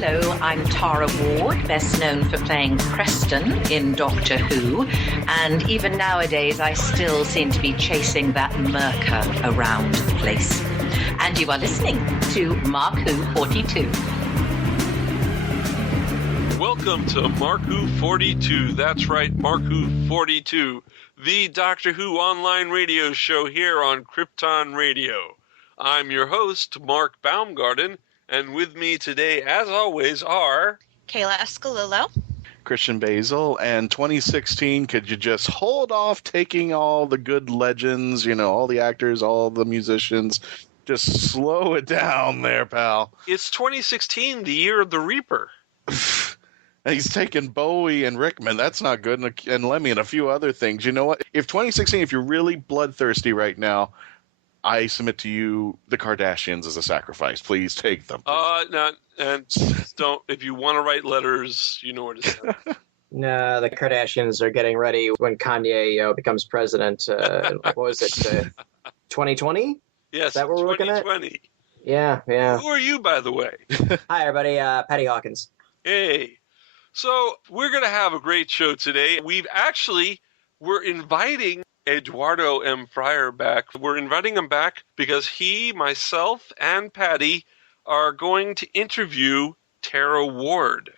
Hello, I'm Tara Ward, best known for playing Preston in Doctor Who, and even nowadays I still seem to be chasing that Myrka around the place. And you are listening to Mark Who 42. Welcome to Mark Who 42. That's right, Mark Who 42, the Doctor Who online radio show here on Krypton Radio. I'm your host, Mark-Baumgarten, and with me today, as always, are... Kayla-ascolillo. Christian-basel, and 2016, could you just hold off taking all the good legends, all the actors, all the musicians, just slow it down there, pal. It's 2016, the year of the Reaper. He's taking Bowie and Rickman. That's not good. And Lemmy and a few other things. You know what? If 2016, if you're really bloodthirsty right now, I submit to you the Kardashians as a sacrifice. Please take them. No, and don't. If you want to write letters, you know where to send. No, the Kardashians are getting ready when Kanye becomes president. What was it? 2020? Yes, Is that what we're looking at? 2020. Yeah. Who are you, by the way? Hi, everybody. Patty-hawkins. Hey. So we're going to have a great show today. We're inviting Eduardo M. Fryer back. We're inviting him back because he, myself, and Patty are going to interview Tara Ward.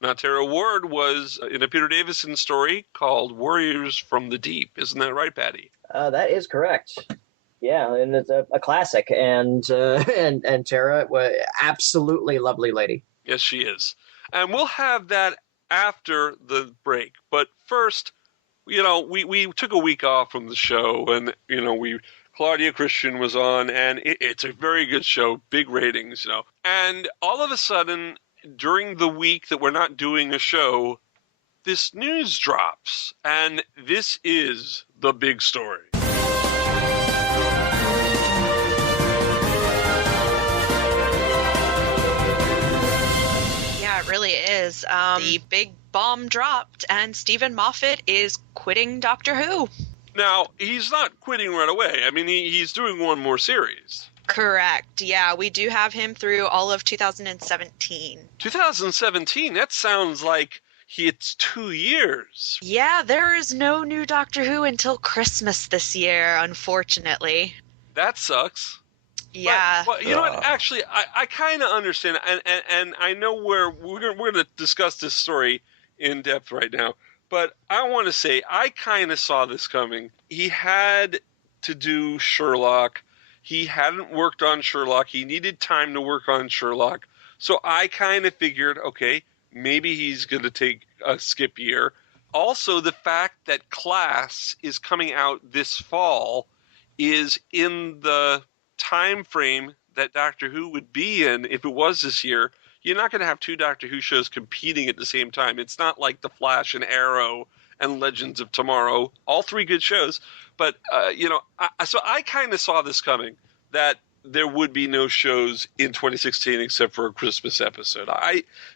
Now, Tara Ward was in a Peter Davison story called Warriors from the Deep. Isn't that right, Patty? That is correct. Yeah, and it's a classic. And Tara, absolutely lovely lady. Yes, she is. And we'll have that after the break. But first, we took a week off from the show, and, Claudia Christian was on, and it's a very good show, big ratings, And all of a sudden, during the week that we're not doing a show, this news drops, and this is the big story. It really is. The big bomb dropped, and Steven Moffat is quitting Doctor Who. Now, he's not quitting right away. I mean, he's doing one more series. Correct. Yeah, we do have him through all of 2017. 2017? That sounds like it's 2 years. Yeah, there is no new Doctor Who until Christmas this year, unfortunately. That sucks. Yeah. Well, you know what? Actually, I kind of understand, and I know we're going to discuss this story in depth right now. But I want to say I kind of saw this coming. He had to do Sherlock. He hadn't worked on Sherlock. He needed time to work on Sherlock. So I kind of figured, okay, maybe he's going to take a skip year. Also, the fact that Class is coming out this fall is in the time frame that Doctor Who would be in if it was this year. You're not going to have two Doctor Who shows competing at the same time. It's not like The Flash and Arrow and Legends of Tomorrow, all three good shows. But, so I kind of saw this coming, that there would be no shows in 2016 except for a Christmas episode.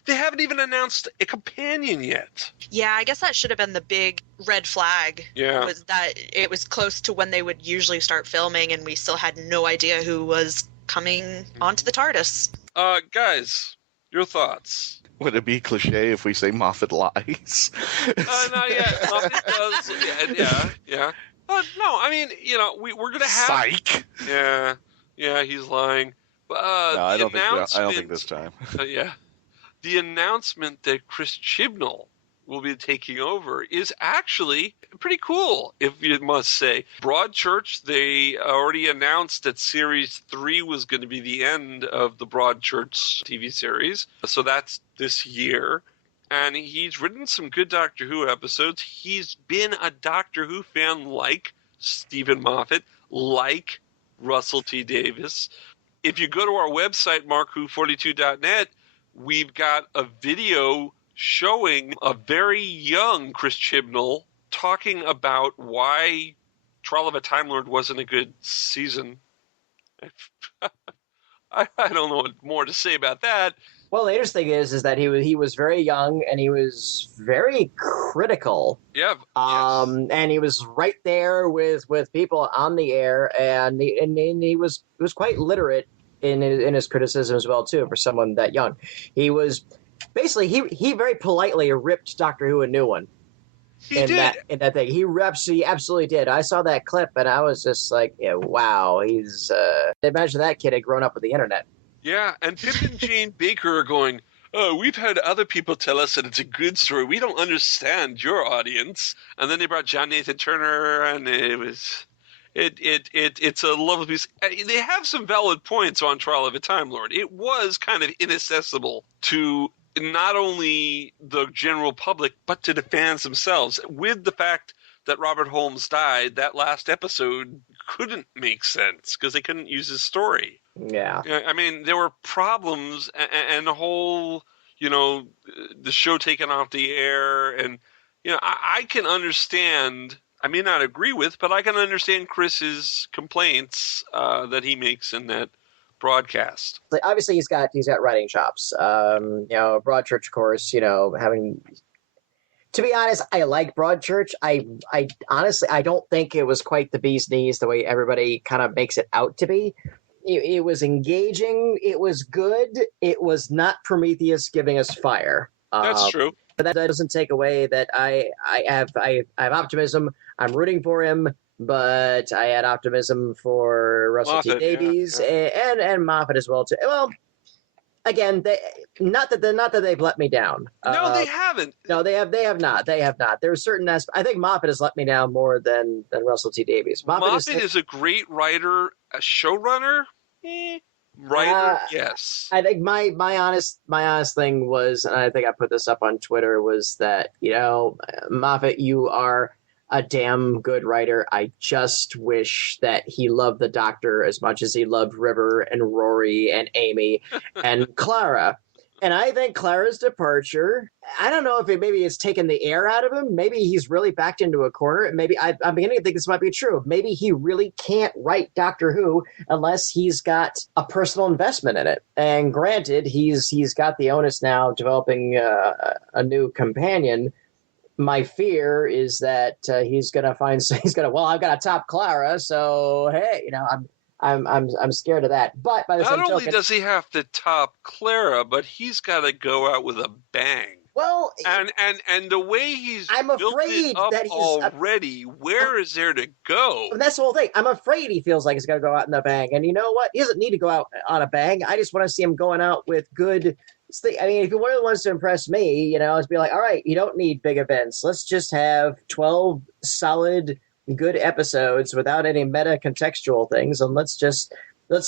They haven't even announced a companion yet. Yeah, I guess that should have been the big red flag. Yeah. Was that it was close to when they would usually start filming, and we still had no idea who was coming onto the TARDIS. Guys, your thoughts? Would it be cliche if we say Moffat lies? Not yet. Moffat does. Yeah. But no, I mean, we're going to have... Psych! Yeah, he's lying. No, I don't think this time. Yeah. The announcement that Chris Chibnall will be taking over is actually pretty cool, if you must say. Broadchurch, they already announced that Series 3 was going to be the end of the Broadchurch TV series. So that's this year. And he's written some good Doctor Who episodes. He's been a Doctor Who fan like Steven Moffat, like Russell T. Davies. If you go to our website, markwho42.net, we've got a video showing a very young Chris Chibnall talking about why Trial of a Time Lord wasn't a good season. I don't know what more to say about that. Well, the interesting is that he was very young, and he was very critical. Yeah. Yes. And he was right there with people on the air, and he was quite literate in his criticism as well too for someone that young. He was basically he very politely ripped Doctor Who a new one. He did. That thing. He absolutely did. I saw that clip and I was just like, yeah, wow. He's imagine that kid had grown up with the internet. Yeah, and Pip and Jane Baker are going, oh, we've had other people tell us that it's a good story. We don't understand your audience. And then they brought John Nathan Turner, and it's a lovely piece. They have some valid points on Trial of a Time Lord. It was kind of inaccessible to not only the general public, but to the fans themselves. With the fact that Robert Holmes died, that last episode couldn't make sense because they couldn't use his story. Yeah. I mean, there were problems and the whole, the show taken off the air. And, I can understand, I may not agree with, but I can understand Chris's complaints that he makes in that broadcast. Obviously, he's got writing chops. Broadchurch, of course, having... To be honest, I like Broadchurch. I honestly, I don't think it was quite the bee's knees the way everybody kind of makes it out to be. It was engaging. It was good. It was not Prometheus giving us fire. That's true. But that doesn't take away that I have optimism. I'm rooting for him, but I had optimism for Russell Moffat, T Davies yeah. and Moffat as well too. Well, again, not that they've let me down. No, they haven't. No, they have not. They have not. There are certain aspects. I think Moffat has let me down more than Russell T Davies. Moffat is a great writer, a showrunner. Writer, yes. I think my honest thing was, and I think I put this up on Twitter, was that Moffat, you are a damn good writer. I just wish that he loved the Doctor as much as he loved River and Rory and Amy and Clara. And I think Clara's departure, I don't know if maybe it's taken the air out of him. Maybe he's really backed into a corner. Maybe I'm beginning to think this might be true. Maybe he really can't write Doctor Who unless he's got a personal investment in it. And granted, he's got the onus now developing a new companion. My fear is that he's gonna well, I've got to top Clara, so hey, I'm scared of that. But by the same token, not only does he have to top Clara, but he's got to go out with a bang. Well, and the way he's I'm afraid built it up that he's already, where is there to go? That's the whole thing. I'm afraid he feels like he's going to go out in a bang. And you know what? He doesn't need to go out on a bang. I just want to see him going out with good. I mean, if he really wants to impress me, it's be like, all right, you don't need big events. Let's just have 12 solid, good episodes without any meta contextual things, and let's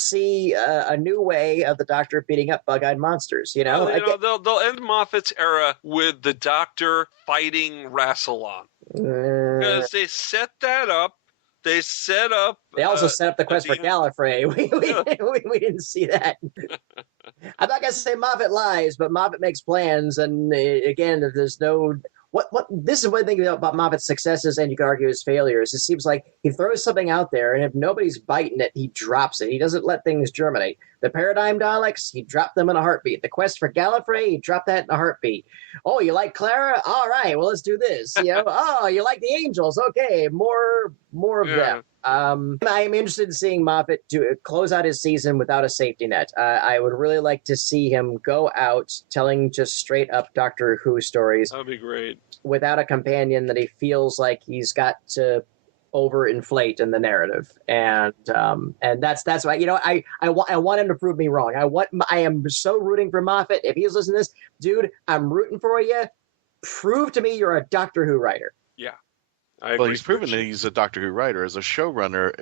see a new way of the Doctor beating up bug-eyed monsters. They'll end Moffat's era with the Doctor fighting Rassilon because they set that up. They set up. They also set up the quest for Gallifrey. We didn't see that. I'm not gonna say Moffat lies, but Moffat makes plans, and again, there's no. What this is one thing about Moffat's successes, and you could argue his failures. It seems like he throws something out there, and if nobody's biting it, he drops it. He doesn't let things germinate. The Paradigm Daleks, he dropped them in a heartbeat. The quest for Gallifrey, he dropped that in a heartbeat. Oh, you like Clara? All right, well, let's do this. Oh, you like the Angels? Okay, more of them. I'm interested in seeing Moffat close out his season without a safety net. I would really like to see him go out telling just straight up Doctor Who stories. That'd be great. Without a companion that he feels like he's got to overinflate in the narrative, and that's why I want him to prove me wrong. I am so rooting for Moffat. If he's listening to this, dude, I'm rooting for you. Prove to me you're a Doctor Who writer. Yeah. Well, he's proven that he's a Doctor Who writer. As a showrunner,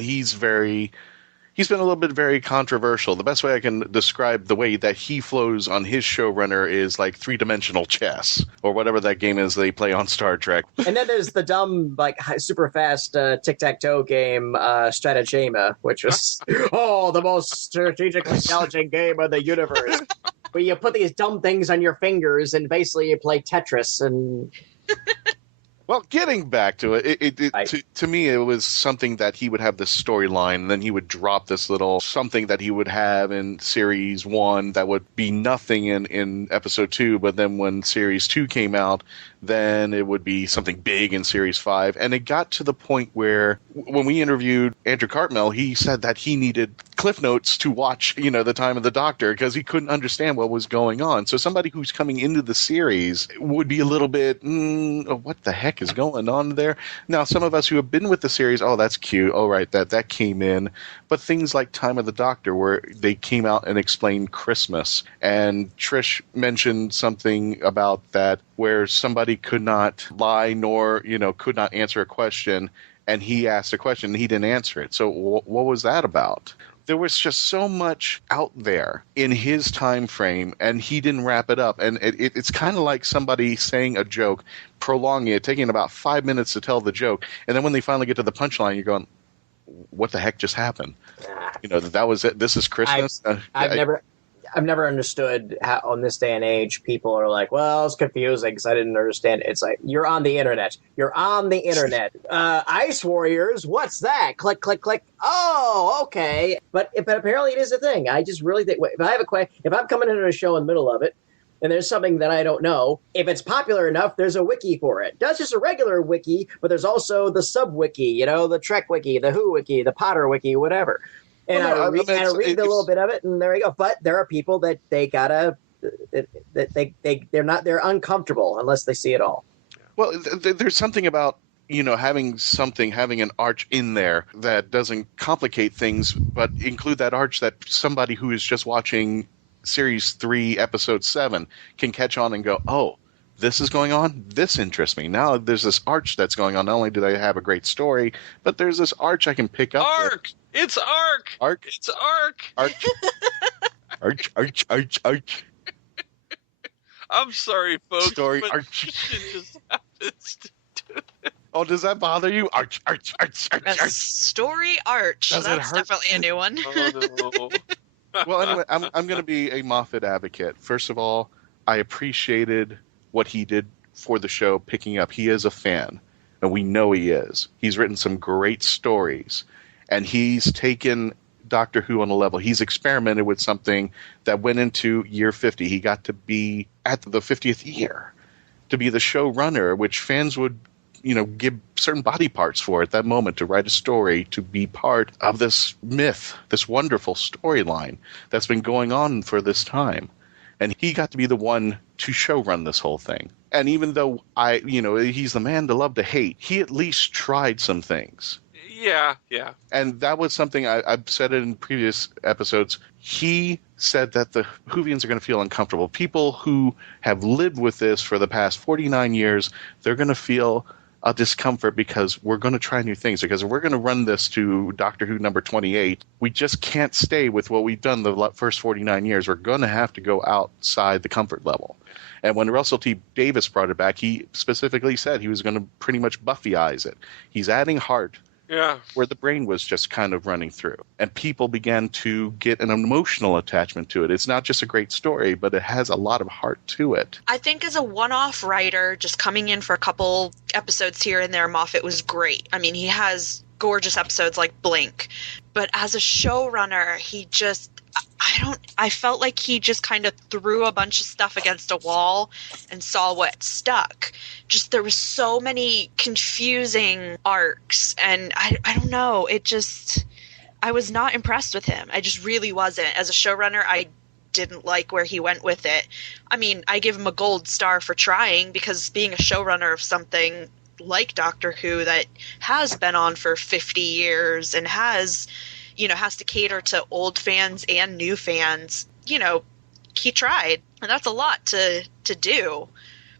he's been a little bit very controversial. The best way I can describe the way that he flows on his showrunner is like three-dimensional chess, or whatever that game is they play on Star Trek. And then there's the dumb, like, super fast tic-tac-toe game, Stratagema, which was, the most strategically challenging game of the universe. Where you put these dumb things on your fingers, and basically you play Tetris, and... Well, getting back to it, to me, it was something that he would have this storyline, and then he would drop this little something that he would have in Series 1 that would be nothing in Episode 2, but then when Series 2 came out, then it would be something big in series 5. And it got to the point where when we interviewed Andrew Cartmel, he said that he needed Cliff Notes to watch, The Time of the Doctor, because he couldn't understand what was going on. So somebody who's coming into the series would be a little bit, what the heck is going on there? Now, some of us who have been with the series, oh, that's cute. Oh, right, that came in. But things like Time of the Doctor, where they came out and explained Christmas, and Trish mentioned something about that where somebody could not lie nor, could not answer a question, and he asked a question and he didn't answer it. So what was that about? There was just so much out there in his time frame, and he didn't wrap it up. And it's kind of like somebody saying a joke, prolonging it, taking about 5 minutes to tell the joke, and then when they finally get to the punchline, you're going, what the heck just happened? That was it. This is Christmas. I've never understood how, on this day and age, people are like, well, it's confusing because I didn't understand it. It's like, you're on the internet. Ice Warriors, what's that? Click, click, click. Oh, okay. But apparently it is a thing. I just really think, if I have a question, if I'm coming into a show in the middle of it, and there's something that I don't know, if it's popular enough, there's a wiki for it. Not just a regular wiki, but there's also the sub-wiki, the Trek wiki, the Who wiki, the Potter wiki, whatever. And I read a little bit of it, and there you go. But there are people that they're uncomfortable unless they see it all. Well, there's something about having an arch in there that doesn't complicate things, but include that arch that somebody who is just watching Series 3, Episode 7 can catch on and go, oh, this is going on? This interests me. Now there's this arch that's going on. Not only do they have a great story, but there's this arch I can pick up. Arc! There. It's Arc! Arc? It's Arc! Arch. I'm sorry, folks. Story but arch. It just happens to do that. Oh, does that bother you? Arch. A story arch. Does it That's hurt? definitely a new one. Oh, no. Well, anyway, I'm going to be a Moffat advocate. First of all, I appreciated what he did for the show, picking up. He is a fan, and we know he is. He's written some great stories, and he's taken Doctor Who on a level. He's experimented with something that went into year 50. He got to be at the 50th year, to be the showrunner, which fans would give certain body parts for at that moment, to write a story, to be part of this myth, this wonderful storyline that's been going on for this time. And he got to be the one to showrun this whole thing. And even though he's the man to love to hate, he at least tried some things. Yeah. And that was something I've said it in previous episodes. He said that the Whovians are going to feel uncomfortable. People who have lived with this for the past 49 years, they're going to feel a discomfort because we're going to try new things. Because if we're going to run this to Doctor Who number 28, we just can't stay with what we've done the first 49 years. We're going to have to go outside the comfort level. And when Russell T. Davies brought it back, he specifically said he was going to pretty much Buffyize it. He's adding heart. Yeah. Where the brain was just kind of running through. And people began to get an emotional attachment to it. It's not just a great story, but it has a lot of heart to it. I think as a one-off writer, just coming in for a couple episodes here and there, Moffat was great. I mean, he has gorgeous episodes like Blink. But as a showrunner, I felt like he just kind of threw a bunch of stuff against a wall and saw what stuck. Just there was so many confusing arcs, and I don't know. I was not impressed with him. I just really wasn't. As a showrunner, I didn't like where he went with it. I mean, I give him a gold star for trying, because being a showrunner of something like Doctor Who that has been on for 50 years and has to cater to old fans and new fans, he tried. And that's a lot to do.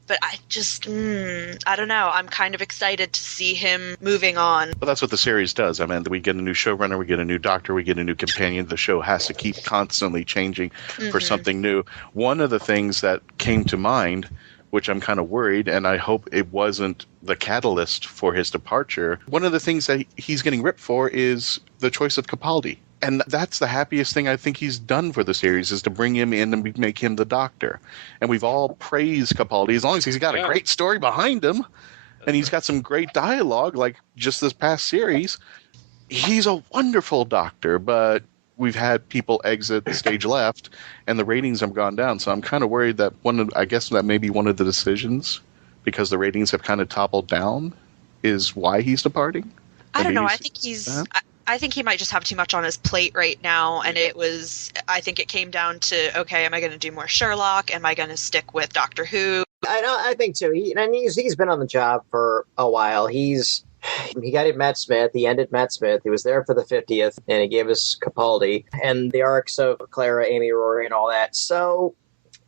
But I just, I don't know. I'm kind of excited to see him moving on. Well, that's what the series does. I mean, we get a new showrunner, we get a new doctor, we get a new companion. The show has to keep constantly changing for something new. One of the things that came to mind, which I'm kind of worried, and I hope it wasn't the catalyst for his departure, one of the things that he's getting ripped for is the choice of Capaldi. And that's the happiest thing I think he's done for the series, is to bring him in and make him the Doctor. And we've all praised Capaldi as long as he's got a great story behind him and he's got some great dialogue, like just this past series. He's a wonderful Doctor, but we've had people exit stage left and the ratings have gone down. So I'm kind of worried that that may be one of the decisions because the ratings have kind of toppled down is why he's departing? I don't know. Huh? I think he might just have too much on his plate right now, and I think it came down to, okay, am I going to do more Sherlock? Am I going to stick with Doctor Who? I think too. He's been on the job for a while. He got it Matt Smith. He ended Matt Smith. He was there for the 50th, and he gave us Capaldi and the arcs of Clara, Amy, Rory, and all that. So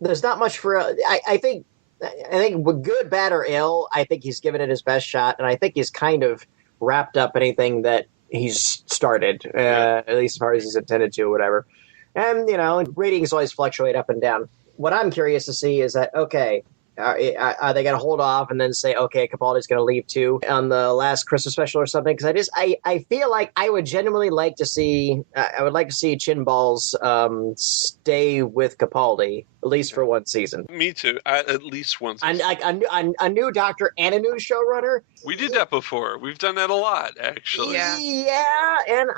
there's not much for. I think good, bad, or ill, I think he's given it his best shot, and I think he's kind of wrapped up anything that he's started, at least as far as he's intended to, or whatever. And ratings always fluctuate up and down. What I'm curious to see is that, okay, are they going to hold off and then say, okay, Capaldi's going to leave too on the last Christmas special or something? Because I feel like I would genuinely like to see, Chinballs stay with Capaldi, at least for one season. Me too, at least once. And like a new doctor and a new showrunner. We did that before. We've done that a lot, actually. Yeah, and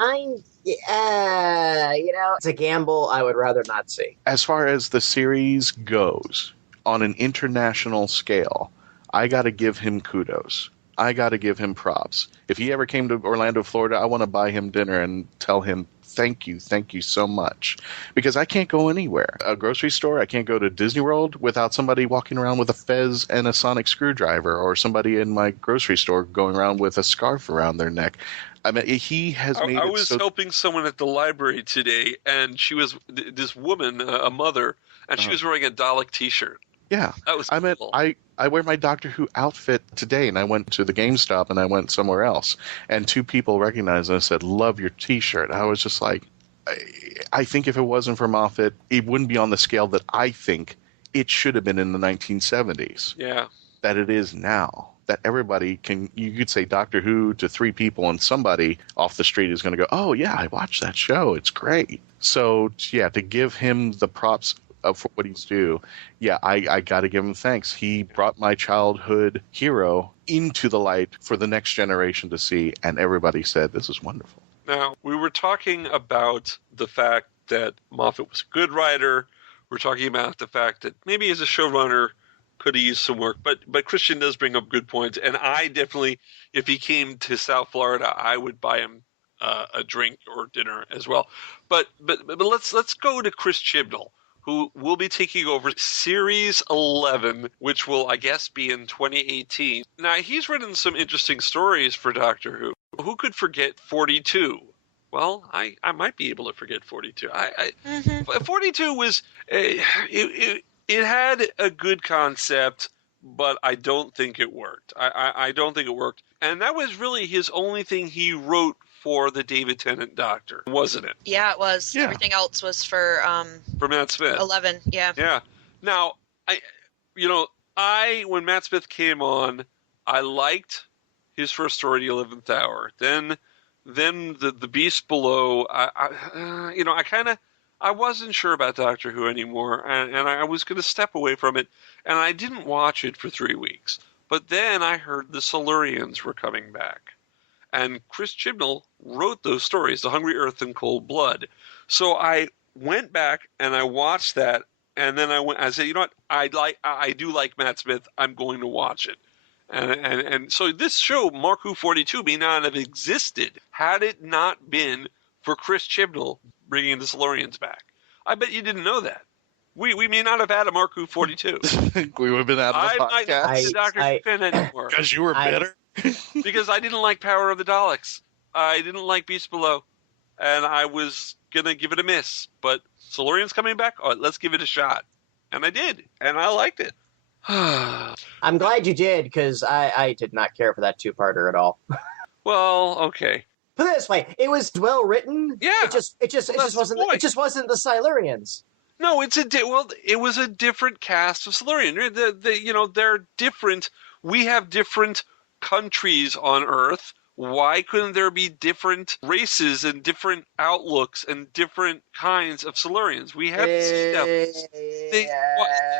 it's a gamble I would rather not see. As far as the series goes, on an international scale, I got to give him kudos. I got to give him props. If he ever came to Orlando, Florida, I want to buy him dinner and tell him, thank you so much. Because I can't go anywhere. A grocery store, I can't go to Disney World without somebody walking around with a fez and a sonic screwdriver, or somebody in my grocery store going around with a scarf around their neck. I mean, he has made I was helping someone at the library today, and she was this woman, a mother, and she was wearing a Dalek T-shirt. Yeah. That was cool. I wear my Doctor Who outfit today, and I went to the GameStop and I went somewhere else, and two people recognized it and said, love your T-shirt. I was just like, I think if it wasn't for Moffat, it wouldn't be on the scale that I think it should have been in the 1970s. Yeah. That it is now. That everybody you could say Doctor Who to three people, and somebody off the street is going to go, oh yeah, I watched that show. It's great. So yeah, to give him the props for what he's due, yeah, I got to give him thanks. He brought my childhood hero into the light for the next generation to see, and everybody said, this is wonderful. Now, we were talking about the fact that Moffat was a good writer. We're talking about the fact that maybe as a showrunner could have used some work, but Christian does bring up good points, and I definitely, if he came to South Florida, I would buy him a drink or dinner as well. But let's go to Chris Chibnall, who will be taking over Series 11, which will, I guess, be in 2018. Now, he's written some interesting stories for Doctor Who. Who could forget 42? Well, I might be able to forget 42. 42 was... It had a good concept, but I don't think it worked. I don't think it worked. And that was really his only thing he wrote for the David Tennant Doctor, wasn't it? Yeah, it was. Yeah. Everything else was for Matt Smith. 11. Yeah. Yeah. Now, when Matt Smith came on, I liked his first story, The 11th Hour. Then the Beast Below. I wasn't sure about Doctor Who anymore, and I was going to step away from it, and I didn't watch it for 3 weeks. But then I heard the Silurians were coming back. And Chris Chibnall wrote those stories, The Hungry Earth and Cold Blood. So I went back and I watched that, and then I said, you know what, I do like Matt Smith, I'm going to watch it. And so this show, Mark Who 42, may not have existed had it not been for Chris Chibnall bringing the Silurians back. I bet you didn't know that. We may not have had a Mark Who 42. We would have been out of the podcast. I might not be the Dr. Finn anymore. Because you were bitter? Because I didn't like Power of the Daleks. I didn't like Beast Below. And I was going to give it a miss. But Silurians coming back? Oh, let's give it a shot. And I did. And I liked it. I'm glad you did, because I did not care for that two-parter at all. Well, okay. Put it this way, it was well written. Yeah. It just wasn't the Silurians. No, it was a different cast of Silurian. They're different. We have different countries on Earth. Why couldn't there be different races and different outlooks and different kinds of Silurians? We have steps.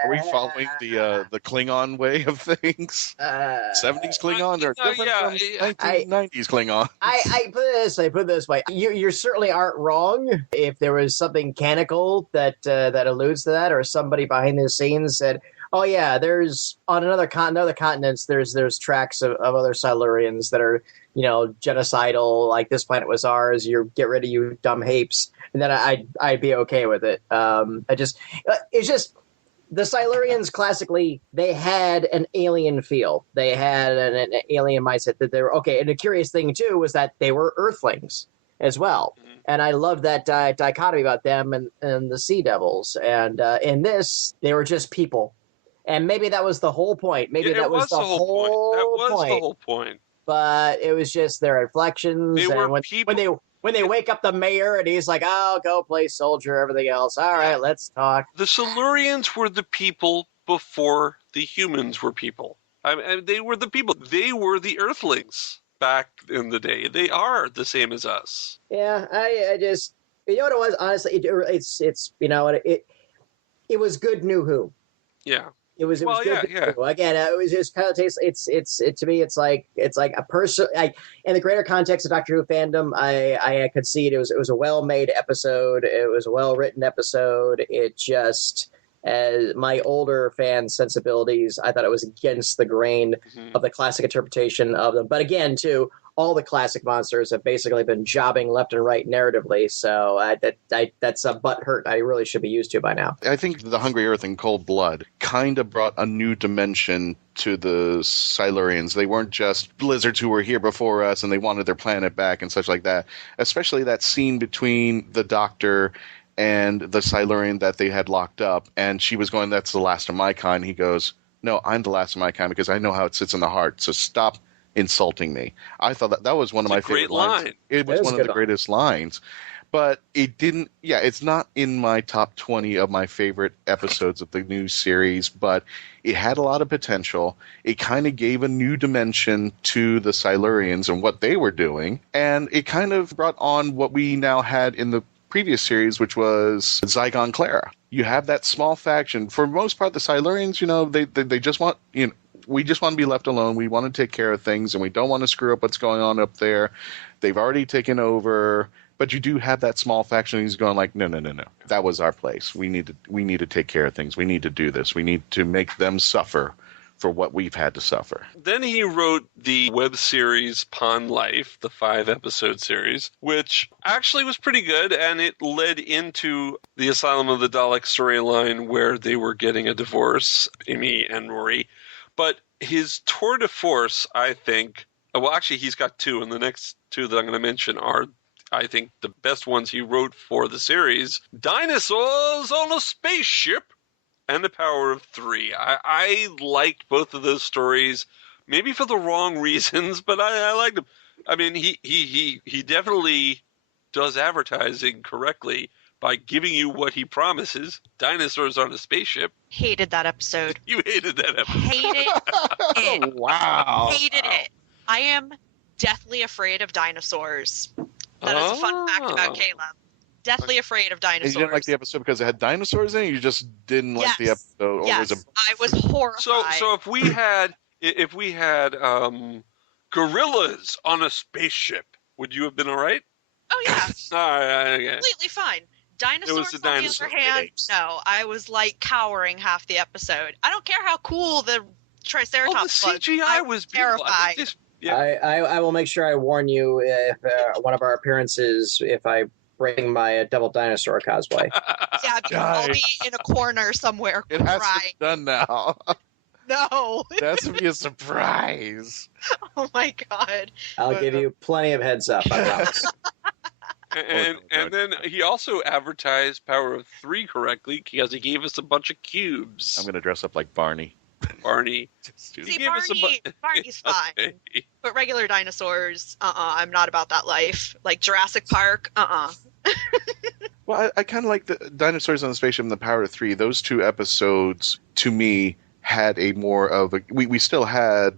Are we following the Klingon way of things? 70s Klingon are different from 1990s Klingon. I put it this way. You certainly aren't wrong. If there was something canonical that alludes to that, or somebody behind the scenes said, Oh yeah, there's on other continents. There's tracks of other Silurians that are genocidal. Like this planet was ours. You get rid of you dumb apes, and then I'd be okay with it. It's just the Silurians classically they had an alien feel. They had an alien mindset that they were okay. And the curious thing too was that they were Earthlings as well. And I loved that dichotomy about them and the Sea Devils. And in this, they were just people. And maybe that was the whole point. Maybe that was the whole point. That was the whole point. But it was just their inflections. They were people. When they wake up the mayor and he's like, "Oh, go play soldier," everything else. All right, let's talk. The Silurians were the people before the humans were people. I mean, they were the people. They were the Earthlings back in the day. They are the same as us. Yeah, I just what it was. Honestly, it's it was good New Who. Yeah. It was good. Yeah. Again, it was just kind of taste. It's to me, it's like a person. In the greater context of Doctor Who fandom, I concede it was a well-made episode. It was a well-written episode. It just, as my older fan sensibilities, I thought it was against the grain of the classic interpretation of them. But again, too, all the classic monsters have basically been jobbing left and right narratively. So that's a butt hurt I really should be used to by now. I think the Hungry Earth and Cold Blood kind of brought a new dimension to the Silurians. They weren't just lizards who were here before us and they wanted their planet back and such like that. Especially that scene between the Doctor and the Silurian that they had locked up. And she was going, "That's the last of my kind." He goes, "No, I'm the last of my kind because I know how it sits in the heart. So stop insulting me." I thought that was one of my favorite lines. It was one of the greatest lines. But it didn't, it's not in my top 20 of my favorite episodes of the new series, but it had a lot of potential. It kind of gave a new dimension to the Silurians and what they were doing. And it kind of brought on what we now had in the previous series, which was Zygon Clara. You have that small faction. For the most part, the Silurians, they just want, we just want to be left alone. We want to take care of things, and we don't want to screw up what's going on up there. They've already taken over, but you do have that small faction who's going like, no. That was our place. We need to take care of things. We need to do this. We need to make them suffer for what we've had to suffer. Then he wrote the web series Pond Life, the 5-episode series, which actually was pretty good, and it led into the Asylum of the Daleks storyline where they were getting a divorce, Amy and Rory. But his tour de force, I think, well, actually, he's got two, and the next two that I'm going to mention are, I think, the best ones he wrote for the series. Dinosaurs on a Spaceship and The Power of Three. I liked both of those stories, maybe for the wrong reasons, but I liked them. I mean, he definitely does advertising correctly by giving you what he promises, dinosaurs on a spaceship. Hated that episode. You hated that episode. Hated it. Wow. Hated it. I am deathly afraid of dinosaurs. That is a fun fact about Kayla. Deathly afraid of dinosaurs. And you didn't like the episode because it had dinosaurs in it? You just didn't like the episode? Or yes, I was horrified. So if we had gorillas on a spaceship, would you have been all right? Oh, yeah. All right, okay. Completely fine. Dinosaurs, on the other hand, headaches. no. I was like cowering half the episode. I don't care how cool the Triceratops was. The CGI was terrified. I will make sure I warn you if one of our appearances, if I bring my double dinosaur cosplay. Yeah, I'll be in a corner somewhere It crying. has to be done now. No. It has to be a surprise. Oh, my God. I'll give you plenty of heads up, I promise. And then he also advertised Power of Three correctly because he gave us a bunch of cubes. I'm going to dress up like Barney. Barney. See, Barney's fine. Okay. But regular dinosaurs, I'm not about that life. Like Jurassic Park, Well, I kind of like the Dinosaurs on the Spaceship and The Power of Three. Those two episodes, to me, had a more of a... We still had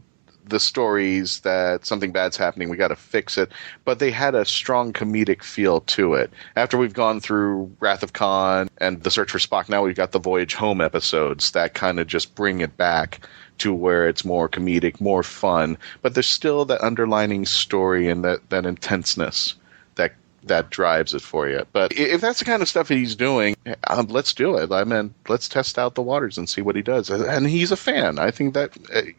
the stories that something bad's happening, we got to fix it, but they had a strong comedic feel to it. After we've gone through Wrath of Khan and The Search for Spock, now we've got the Voyage Home episodes that kind of just bring it back to where it's more comedic, more fun, but there's still that underlining story and that intenseness that drives it for you. But if that's the kind of stuff that he's doing, let's do it. I mean, let's test out the waters and see what he does. And he's a fan. I think that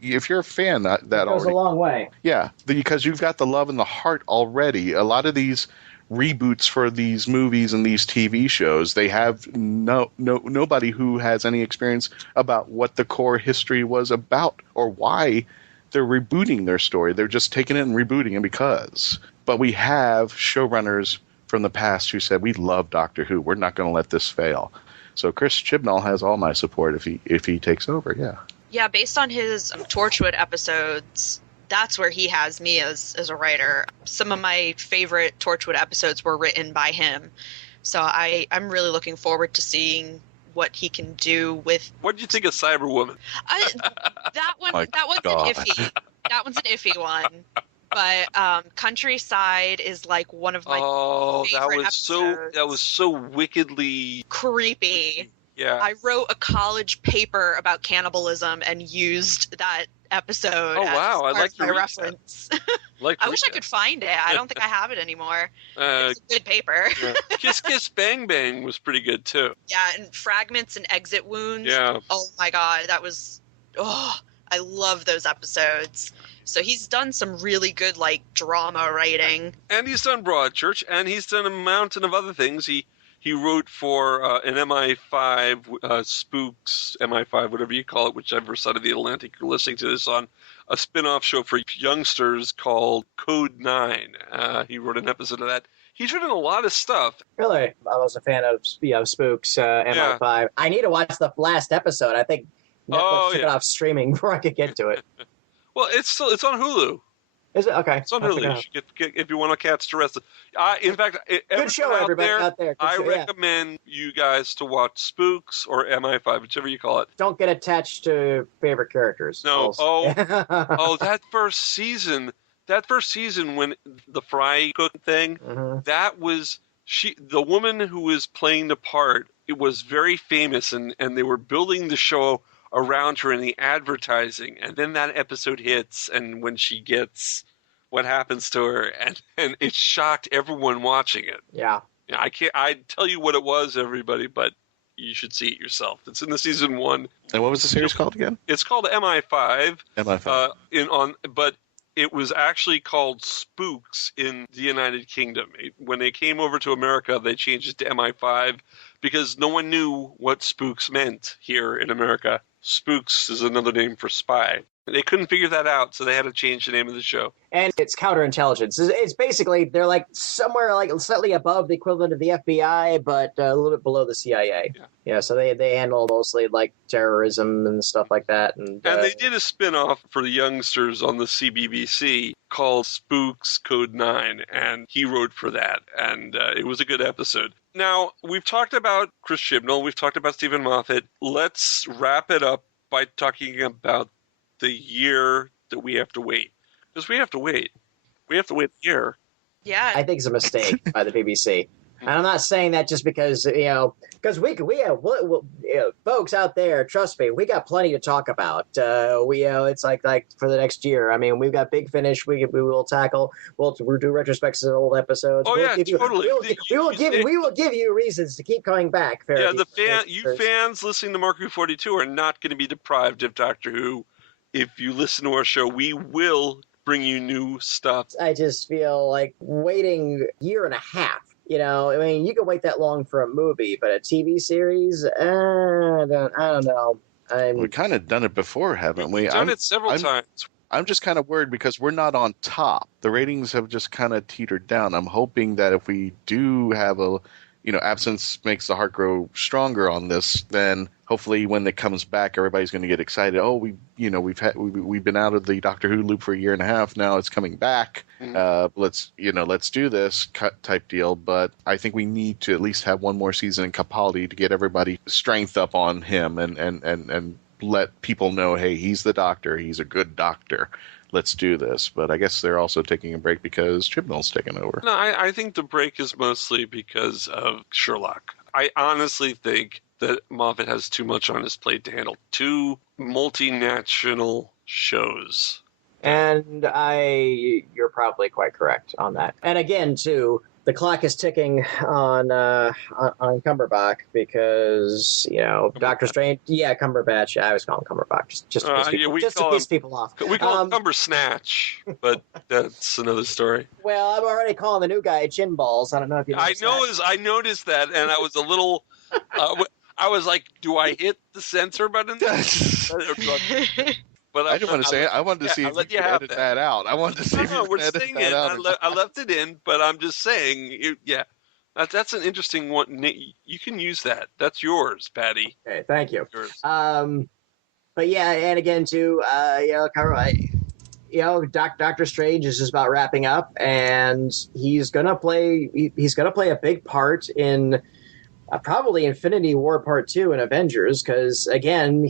if you're a fan, that It goes already, a long way. yeah, because you've got the love and the heart already. A lot of these reboots for these movies and these TV shows, they have nobody who has any experience about what the core history was about or why they're rebooting their story. They're just taking it and rebooting it because. But we have showrunners from the past who said, we love Doctor Who. We're not going to let this fail. So Chris Chibnall has all my support if he takes over, yeah. Yeah, based on his Torchwood episodes, that's where he has me as a writer. Some of my favorite Torchwood episodes were written by him. So I'm really looking forward to seeing what he can do with... What did you think of Cyberwoman? That one's God. an iffy. That one's an iffy one. But Countryside is like one of my favorite episodes. That was so wickedly creepy. Yeah. I wrote a college paper about cannibalism and used that episode as I'd like to my read reference. I wish I could find it. I don't think I have it anymore. It's a good paper. Yeah. Kiss Kiss Bang Bang was pretty good too. Yeah, and Fragments and Exit Wounds. Yeah. Oh my god, that was... Oh, I love those episodes. So he's done some really good, like, drama writing. And he's done Broadchurch, and he's done a mountain of other things. He wrote for an MI5, Spooks, MI5, whatever you call it, whichever side of the Atlantic you're listening to this on, a spin-off show for youngsters called Code 9. He wrote an episode of that. He's written a lot of stuff. Really? I was a fan of Spooks, MI5. Yeah. I need to watch the last episode. I think Netflix took it off streaming before I could get to it. Well, it's on Hulu. Is it? Okay. It's on Hulu. If you want to catch the rest of it. In fact, good show, everybody out there. I recommend you guys to watch Spooks or MI5, whichever you call it. Don't get attached to favorite characters. No. That first season when the fry cook thing, that was the woman who was playing the part. It was very famous, and they were building the show around her in the advertising, and then that episode hits, and when she gets what happens to her, and it shocked everyone watching it. Yeah. I'd tell you what it was, everybody, but you should see it yourself. It's in the season 1. And what was the series called again? It's called MI5. MI5. But it was actually called Spooks in the United Kingdom. When they came over to America, they changed it to MI5 because no one knew what spooks meant here in America. Spooks is another name for spy. They couldn't figure that out, so they had to change the name of the show. And it's counterintelligence. It's basically, they're like somewhere like slightly above the equivalent of the FBI, but a little bit below the CIA. Yeah, so they handle mostly like terrorism and stuff like that. And they did a spin-off for the youngsters on the CBBC called Spooks Code 9, and he wrote for that, and it was a good episode. Now, we've talked about Chris Chibnall, we've talked about Steven Moffat. Let's wrap it up by talking about the year that we have to wait. Because we have to wait. We have to wait a year. Yeah. I think it's a mistake by the BBC. And I'm not saying that just because, because we have folks out there, trust me, we got plenty to talk about. It's like for the next year. I mean, we've got Big Finish we will tackle. We'll do retrospectives of old episodes. Totally. We will give you reasons to keep coming back. You fans listening to Mark 42 are not going to be deprived of Doctor Who. If you listen to our show, we will bring you new stuff. I just feel like waiting a year and a half. I mean, you can wait that long for a movie, but a TV series, I don't know. We've kind of done it before, haven't we? We've done it several times. I'm just kind of worried because we're not on top. The ratings have just kind of teetered down. I'm hoping that if we do have absence makes the heart grow stronger on this, then hopefully when it comes back, everybody's going to get excited. Oh, we've been out of the Doctor Who loop for a year and a half. Now it's coming back. Let's do this type deal. But I think we need to at least have one more season in Capaldi to get everybody strength up on him and let people know, hey, he's the doctor. He's a good doctor. Let's do this. But I guess they're also taking a break because Chibnall's taking over. No, I think the break is mostly because of Sherlock. I honestly think that Moffat has too much on his plate to handle 2 multinational shows. And you're probably quite correct on that. And again, too, the clock is ticking on Cumberbatch because Doctor Strange. Yeah, Cumberbatch. I always call him Cumberbatch just to piss people off. We call him Cumbersnatch, but that's another story. Well, I'm already calling the new guy Chin Balls. I don't know if you noticed I noticed that, and I was a little. I was like, do I hit the censor button? But I didn't want to say it. I wanted to see if you could edit that out. I wanted to see if you could edit that out. I left it in, but I'm just saying, that's an interesting one. You can use that. That's yours, Patty. Okay, thank you. Yours. But yeah, and again too, Doctor Strange is just about wrapping up, and he's gonna play a big part in. Probably Infinity War Part 2 and Avengers, because again,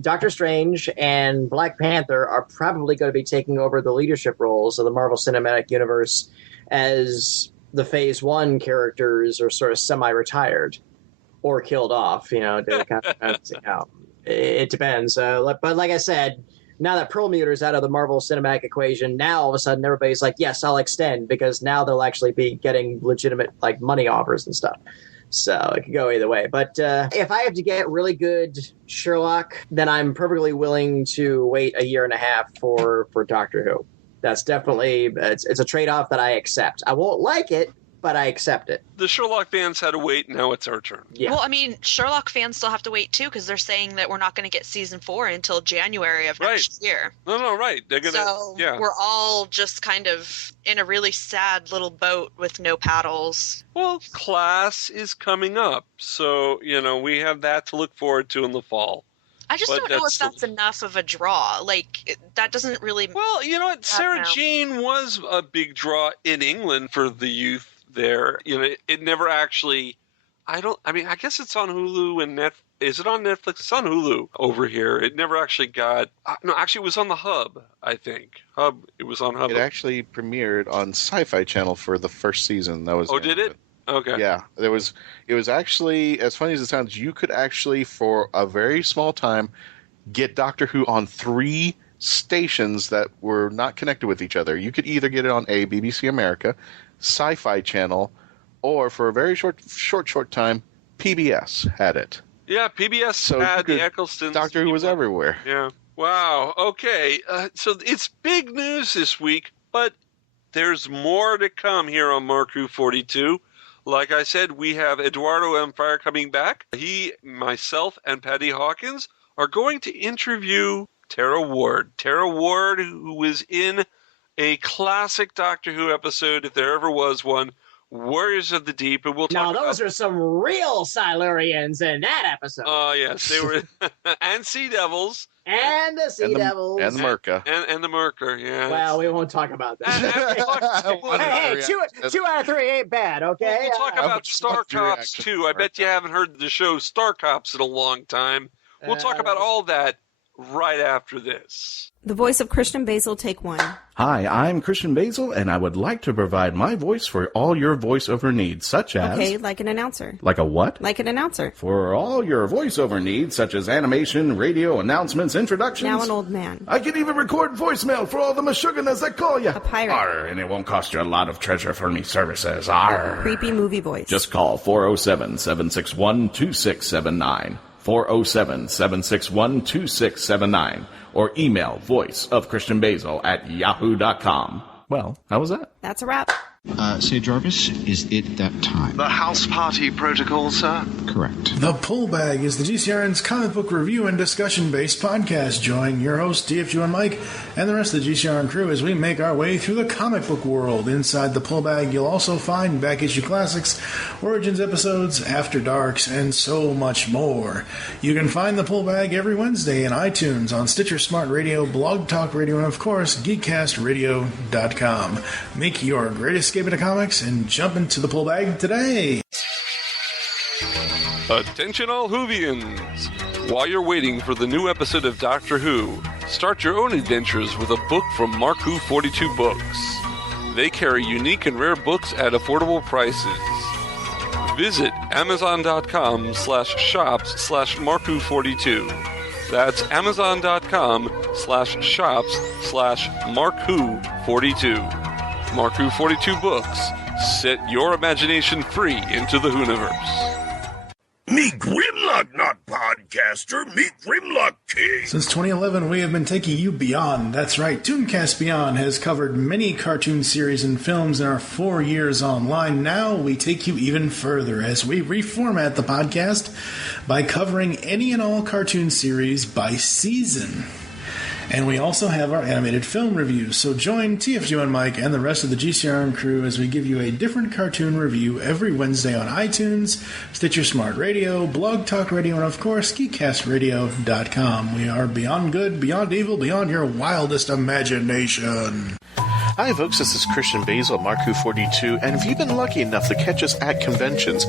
Doctor Strange and Black Panther are probably going to be taking over the leadership roles of the Marvel Cinematic Universe as the Phase 1 characters are sort of semi-retired or killed off. It depends. But like I said, now that Perlmutter's out of the Marvel Cinematic equation, now all of a sudden everybody's like, yes, I'll extend, because now they'll actually be getting legitimate money offers and stuff. So it could go either way. But if I have to get really good Sherlock, then I'm perfectly willing to wait a year and a half for Doctor Who. That's definitely, it's a trade-off that I accept. I won't like it, but I accept it. The Sherlock fans had to wait. Now it's our turn. Yeah. Well, I mean, Sherlock fans still have to wait, too, because they're saying that we're not going to get season 4 until January of next year. No, right. They're gonna. So we're all just kind of in a really sad little boat with no paddles. Well, Class is coming up, so, we have that to look forward to in the fall. I just don't know if that's enough of a draw. That doesn't really... Well, you know what? Sarah Jane was a big draw in England for the youth there. It never actually... I guess it's on Hulu and Netflix. Is it on Netflix? It's on Hulu over here. It never actually got... No, actually, it was on the Hub, I think. It was on Hub. It actually premiered on Sci-Fi Channel for the first season. That was. Oh, did it? Okay. Yeah, it was actually, as funny as it sounds, you could actually, for a very small time, get Doctor Who on 3 stations that were not connected with each other. You could either get it on BBC America, Sci-Fi Channel, or for a very short time, PBS had it. Yeah, PBS had the Ecclestons. Doctor Who was everywhere. Yeah. Wow. Okay. So it's big news this week, but there's more to come here on Mark Who 42. Like I said, we have Eduardo Empire coming back. He, myself, and Patty-Hawkins are going to interview Tara Ward. Tara Ward, who was in a classic Doctor Who episode, if there ever was one, Warriors of the Deep. And we'll talk Now, those are some real Silurians in that episode. Oh, yes. They were... and Sea Devils. And the Sea Devils. And the Myrka. And the Myrka, yeah. Well, we won't talk about that. Hey, 2 out of 3 ain't bad, okay? We'll talk about Star Cops, too. I bet you haven't heard the show Star Cops in a long time. We'll talk about all that right after this. The voice of Christian-Basel, take 1. Hi, I'm Christian-Basel, and I would like to provide my voice for all your voiceover needs, such as... Okay, like an announcer. Like a what? Like an announcer. For all your voiceover needs, such as animation, radio, announcements, introductions... Now an old man. I can even record voicemail for all the Meshuggahs that call you. A pirate. Arr, and it won't cost you a lot of treasure for me services. Arr. Creepy movie voice. Just call 407-761-2679. 407-761-2679. Or email voiceofchristian-basel@yahoo.com. Well, how was that? That's a wrap. Say, Jarvis, is it that time? The house party protocol, sir? Correct. The Pull Bag is the GCRN's comic book review and discussion-based podcast. Join your host, DFU and Mike, and the rest of the GCRN crew as we make our way through the comic book world. Inside the Pull Bag, you'll also find back-issue classics, Origins episodes, After Darks, and so much more. You can find the Pull Bag every Wednesday in iTunes, on Stitcher Smart Radio, Blog Talk Radio, and of course, GeekCastRadio.com. Make your great escape into comics and jump into the Pull Bag today. Attention all Whovians! While you're waiting for the new episode of Doctor Who, start your own adventures with a book from Mark Who 42 Books. They carry unique and rare books at affordable prices. Visit Amazon.com/shops/MarkWho42. That's Amazon.com/shops/MarkWho42. Mark Who 42 Books. Set your imagination free into the WHOniverse. Meet Grimlock, not podcaster. Meet Grimlock King. Since 2011, we have been taking you beyond. That's right, Tooncast Beyond has covered many cartoon series and films in our 4 years online. Now we take you even further as we reformat the podcast by covering any and all cartoon series by season. And we also have our animated film reviews. So join TFG and Mike and the rest of the GCRN crew as we give you a different cartoon review every Wednesday on iTunes, Stitcher Smart Radio, Blog Talk Radio, and of course, GeekCastRadio.com. We are beyond good, beyond evil, beyond your wildest imagination. Hi folks, this is Christian Basel at Mark-42, and if you've been lucky enough to catch us at conventions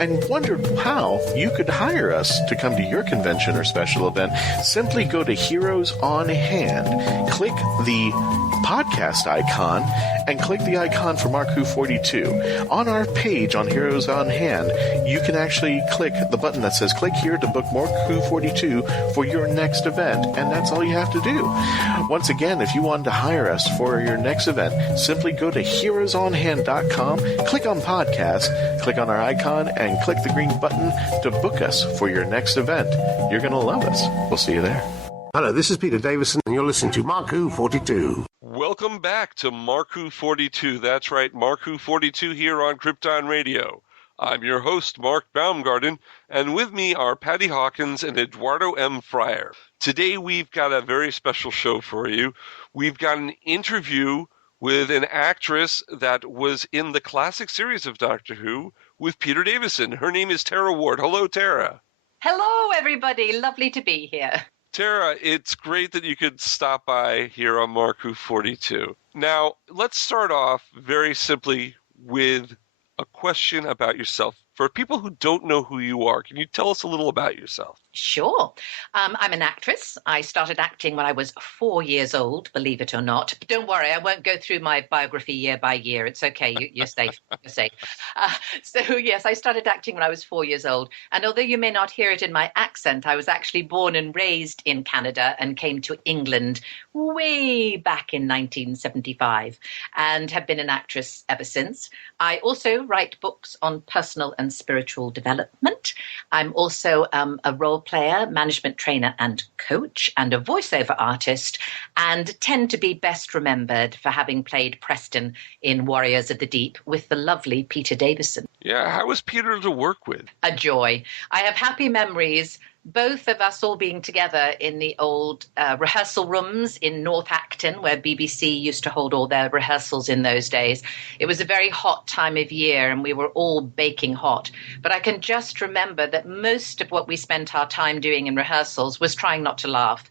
and wondered how you could hire us to come to your convention or special event, simply go to Heroes on Hand, click the podcast icon, and click the icon for Mark-42. On our page on Heroes on Hand, you can actually click the button that says click here to book Mark-42 for your next event, and that's all you have to do. Once again, if you wanted to hire us for your next event, simply go to heroesonhand.com, click on podcast, click on our icon, and click the green button to book us for your next event. You're going to love us. We'll see you there. Hello, this is Peter Davison, and you're listening to Mark-42. Welcome back to Mark-42. That's right, Mark-42 here on Krypton Radio. I'm your host, Mark Baumgarten, and with me are Patty-Hawkins and Eduardo M. Fryer. Today we've got a very special show for you. We've got an interview with an actress that was in the classic series of Doctor Who with Peter Davison. Her name is Tara Ward. Hello, Tara. Hello, everybody. Lovely to be here. Tara, it's great that you could stop by here on Mark-42. Now, let's start off very simply with a question about yourself. For people who don't know who you are, can you tell us a little about yourself? Sure. I'm an actress. I started acting when I was 4 years old, believe it or not. But don't worry, I won't go through my biography year by year. It's okay. You're safe. You're safe. So, yes, I started acting when I was 4 years old. And although you may not hear it in my accent, I was actually born and raised in Canada and came to England way back in 1975 and have been an actress ever since. I also write books on personal and spiritual development. I'm also a role player, management trainer and coach, and a voiceover artist, and tend to be best remembered for having played Preston in Warriors of the Deep with the lovely Peter Davison. Yeah, how was Peter to work with? A joy. I have happy memories, both of us all being together in the old rehearsal rooms in North Acton, where BBC used to hold all their rehearsals in those days. It was a very hot time of year, and we were all baking hot. But I can just remember that most of what we spent our time doing in rehearsals was trying not to laugh.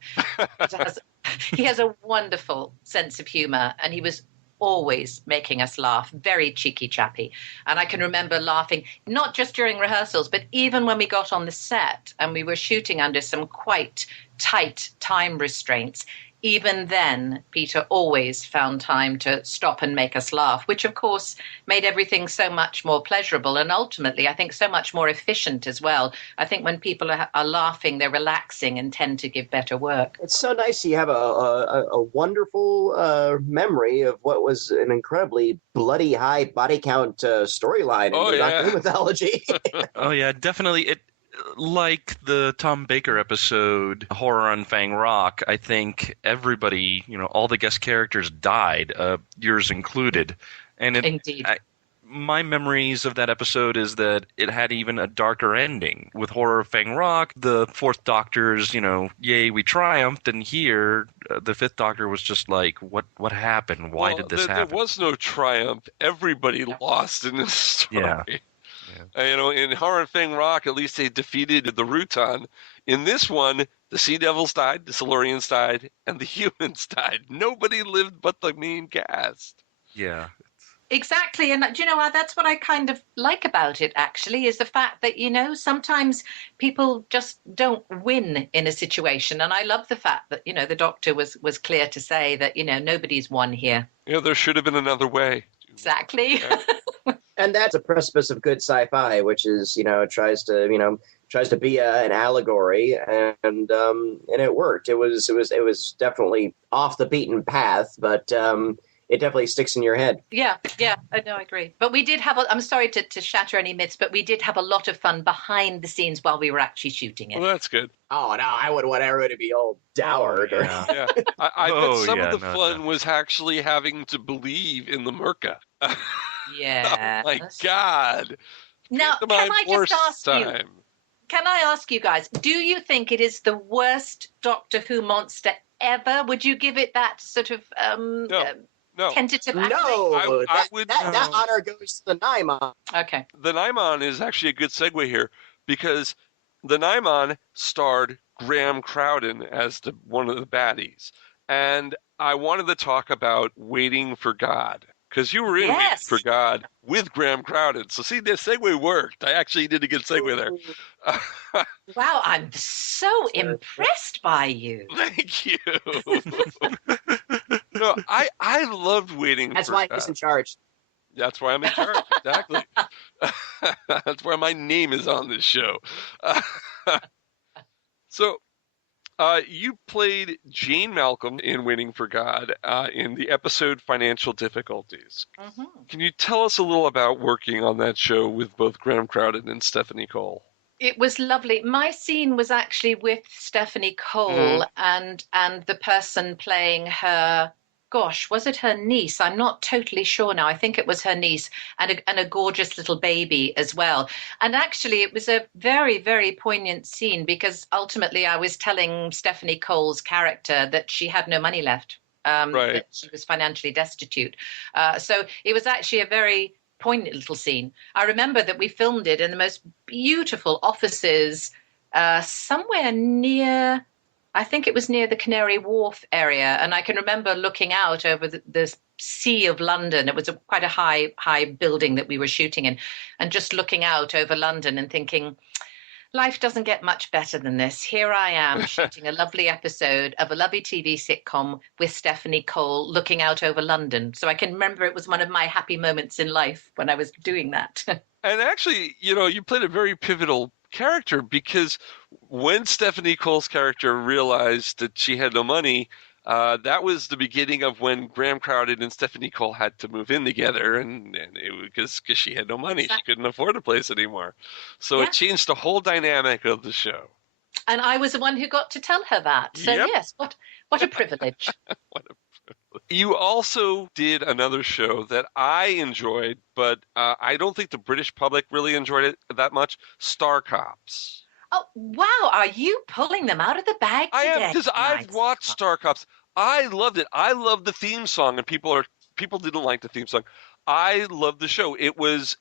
He has a wonderful sense of humor, and he was always making us laugh. Very cheeky chappy. And I can remember laughing, not just during rehearsals, but even when we got on the set and we were shooting under some quite tight time restraints. Even then, Peter always found time to stop and make us laugh, which of course made everything so much more pleasurable and ultimately, I think, so much more efficient as well. I think when people are laughing, they're relaxing and tend to give better work. It's so nice you have a wonderful memory of what was an incredibly bloody high body count storyline in Doctor Who mythology. Oh, yeah, definitely. Like the Tom Baker episode, Horror on Fang Rock, I think everybody, all the guest characters died, yours included. And Indeed. My memories of that episode is that it had even a darker ending. With Horror of Fang Rock, the fourth Doctor's, yay, we triumphed, and here the fifth Doctor was just like, what happened? Why did this happen? There was no triumph. Everybody lost in this story. Yeah. In Horror of Fang Rock, at least they defeated the Rutan. In this one, the Sea Devils died, the Silurians died, and the humans died. Nobody lived but the main cast. Yeah. Exactly. And do you know what? That's what I kind of like about it, actually, is the fact that, sometimes people just don't win in a situation. And I love the fact that, the Doctor was clear to say that, nobody's won here. There should have been another way. Exactly. Yeah. And that's a precipice of good sci-fi, which is, tries to be an allegory, and it worked. It was definitely off the beaten path, but it definitely sticks in your head. Yeah, I know, I agree. But we did have, I'm sorry to shatter any myths, but we did have a lot of fun behind the scenes while we were actually shooting it. Well, that's good. Oh, no, I wouldn't want everyone to be all dowered. Yeah. I bet some of the fun was actually having to believe in the Myrka. Yeah. Oh, my God. Now, can I just ask you? Can I ask you guys, do you think it is the worst Doctor Who monster ever? Would you give it that sort of tentative accolade? No, I would, that honor goes to the Naimon. Okay. The Naimon is actually a good segue here because the Naimon starred Graham Crowden as one of the baddies. And I wanted to talk about Waiting for God. Because you were in Waiting for God with Graham Crowden. So see, the segue worked. I actually did a good segue there. Wow, I'm so impressed by you. Thank you. No, I loved Waiting for God. That's why he's in charge. That's why I'm in charge, exactly. That's why my name is on this show. So, you played Jane Malcolm in Waiting for God in the episode Financial Difficulties. Mm-hmm. Can you tell us a little about working on that show with both Graham Crowden and Stephanie Cole? It was lovely. My scene was actually with Stephanie Cole and the person playing her. Gosh, was it her niece? I'm not totally sure now. I think it was her niece and a gorgeous little baby as well. And actually, it was a very, very poignant scene because ultimately I was telling Stephanie Cole's character that she had no money left, that she was financially destitute. So it was actually a very poignant little scene. I remember that we filmed it in the most beautiful offices somewhere near... I think it was near the Canary Wharf area, and I can remember looking out over the sea of London. It was quite a high building that we were shooting in, and just looking out over London and thinking, life doesn't get much better than this. Here I am shooting a lovely episode of a lovely TV sitcom with Stephanie Cole looking out over London. So I can remember it was one of my happy moments in life when I was doing that. And actually, you played a very pivotal character because when Stephanie Cole's character realized that she had no money, that was the beginning of when Graham Crowden and Stephanie Cole had to move in together, and because she had no money, she couldn't afford a place anymore. So it changed the whole dynamic of the show. And I was the one who got to tell her that. So yes, what a privilege. What a privilege. You also did another show that I enjoyed, but I don't think the British public really enjoyed it that much, Star Cops. Oh, wow. Are you pulling them out of the bag today? I am, because I've watched Star Cops. I loved it. I loved the theme song, and people didn't like the theme song. I loved the show. It was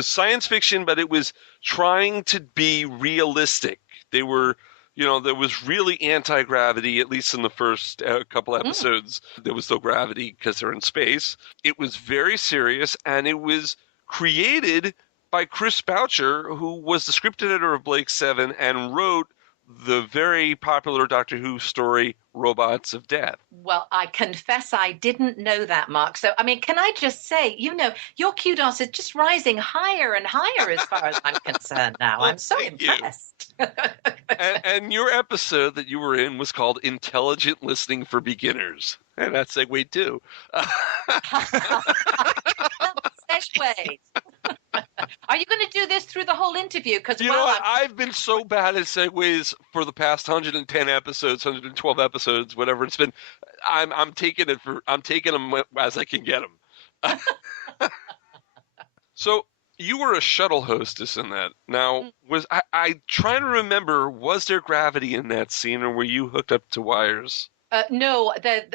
science fiction, but it was trying to be realistic. They were... there was really anti-gravity, at least in the first couple episodes. There was no gravity because they're in space. It was very serious, and it was created by Chris Boucher, who was the script editor of Blake 7 and wrote the very popular Doctor Who story, Robots of Death. Well, I confess I didn't know that, Mark. So, I mean, can I just say, your kudos is just rising higher and higher as far as I'm concerned now. Well, I'm so impressed. and your episode that you were in was called Intelligent Listening for Beginners. And that segued too. Segue. Are you going to do this through the whole interview? Because I've been so bad at segues for the past 110 episodes, 112 episodes, whatever it's been. I'm taking them as I can get them. So you were a shuttle hostess in that. Now, I trying to remember, was there gravity in that scene, or were you hooked up to wires? No,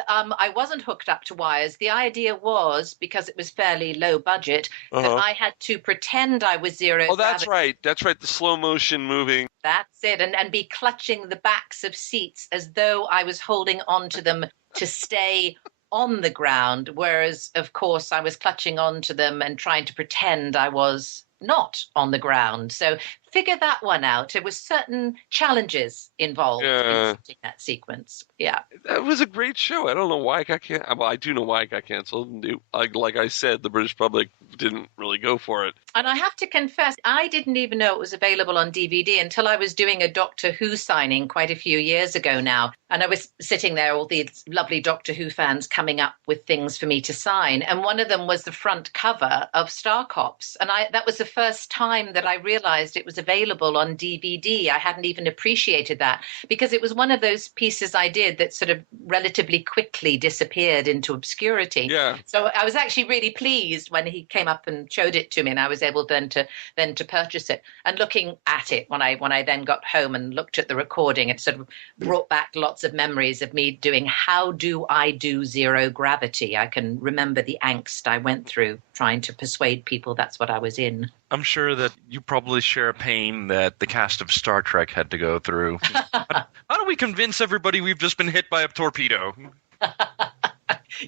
I wasn't hooked up to wires. The idea was, because it was fairly low budget, that I had to pretend I was zero gravity. Oh, that's right. That's right. The slow motion moving. That's it. And be clutching the backs of seats as though I was holding onto them to stay on the ground. Whereas, of course, I was clutching onto them and trying to pretend I was not on the ground. So figure that one out. There was certain challenges involved in shooting that sequence. Yeah. That was a great show. I don't know why it got canceled. Well, I do know why it got canceled. Like I said, the British public didn't really go for it. And I have to confess, I didn't even know it was available on DVD until I was doing a Doctor Who signing quite a few years ago now. And I was sitting there, all these lovely Doctor Who fans coming up with things for me to sign. And one of them was the front cover of Star Cops. And that was the first time that I realized it was available on DVD. I hadn't even appreciated that because it was one of those pieces I did that sort of relatively quickly disappeared into obscurity. Yeah. So I was actually really pleased when he came up and showed it to me, and I was able then to purchase it. And looking at it when I then got home and looked at the recording, it sort of brought back lots of memories of me doing How Do I Do Zero Gravity. I can remember the angst I went through trying to persuade people that's what I was in. I'm sure that you probably share a pain that the cast of Star Trek had to go through. How do we convince everybody we've just been hit by a torpedo?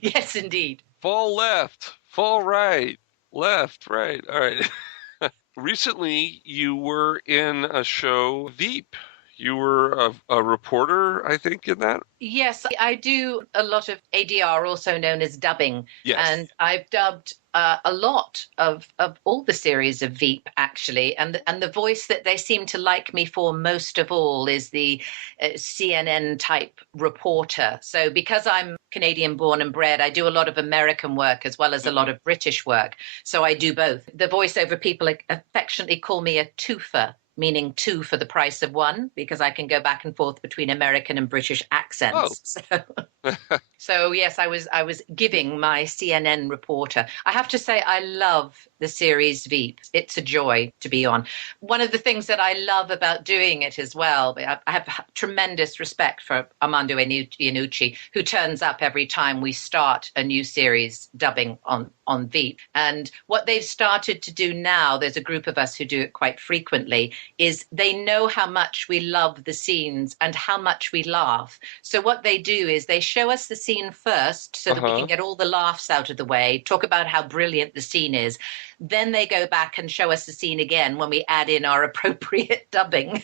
Yes, indeed. Fall left, fall right, left, right. All right. Recently, you were in a show, Veep. You were a reporter, I think, in that? Yes, I do a lot of ADR, also known as dubbing. Yes. And I've dubbed a lot of all the series of Veep, actually. And the voice that they seem to like me for most of all is the CNN-type reporter. So because I'm Canadian born and bred, I do a lot of American work as well as a lot of British work. So I do both. The voiceover people affectionately call me a twofer, meaning two for the price of one, because I can go back and forth between American and British accents. Oh. So yes, I was giving my CNN reporter. I have to say, I love the series Veep. It's a joy to be on. One of the things that I love about doing it as well, I have tremendous respect for Armando Iannucci, who turns up every time we start a new series dubbing on Veep. And what they've started to do now, there's a group of us who do it quite frequently, is they know how much we love the scenes and how much we laugh. So what they do is they show us the scene first so that we can get all the laughs out of the way, talk about how brilliant the scene is. Then they go back and show us the scene again when we add in our appropriate dubbing.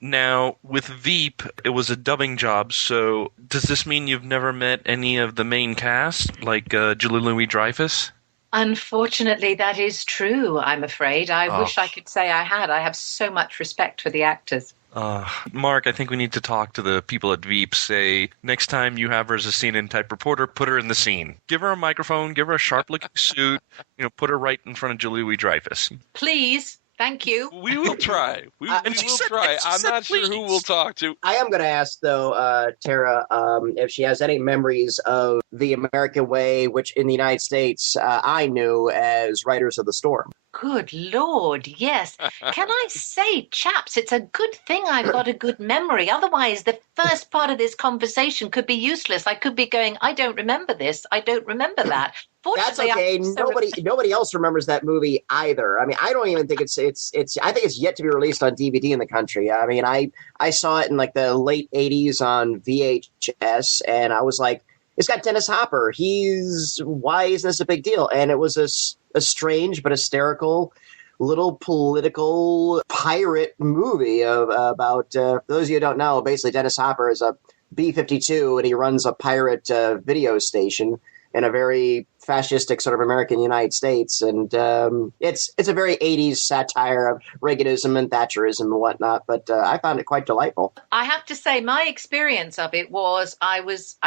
Now, with Veep, it was a dubbing job, so does this mean you've never met any of the main cast, like Julie Louis-Dreyfus? Unfortunately, that is true, I'm afraid. I wish I could say I had. I have so much respect for the actors. Mark, I think we need to talk to the people at Veep. Say, next time you have her as a CNN type reporter, put her in the scene. Give her a microphone, give her a sharp-looking suit, put her right in front of Julie Louis-Dreyfus. Please. Thank you. We will try. We will try. I'm not sure who we'll talk to. I am going to ask, though, Tara, if she has any memories of the American Way, which in the United States I knew as Riders of the Storm. Good Lord, yes. Can I say, chaps, it's a good thing I've got a good memory. Otherwise, the first part of this conversation could be useless. I could be going, I don't remember this. I don't remember that. That's okay. Nobody else remembers that movie either. I mean, I don't even think it's. I think it's yet to be released on DVD in the country. I mean, I saw it in like the late '80s on VHS, and I was like, it's got Dennis Hopper. Why isn't this a big deal? And it was a strange but hysterical little political pirate movie about. For those of you who don't know, basically Dennis Hopper is a B-52, and he runs a pirate video station in a very fascistic sort of American United States. And it's a very 80s satire of Reaganism and Thatcherism and whatnot, but I found it quite delightful. I have to say, my experience of it was I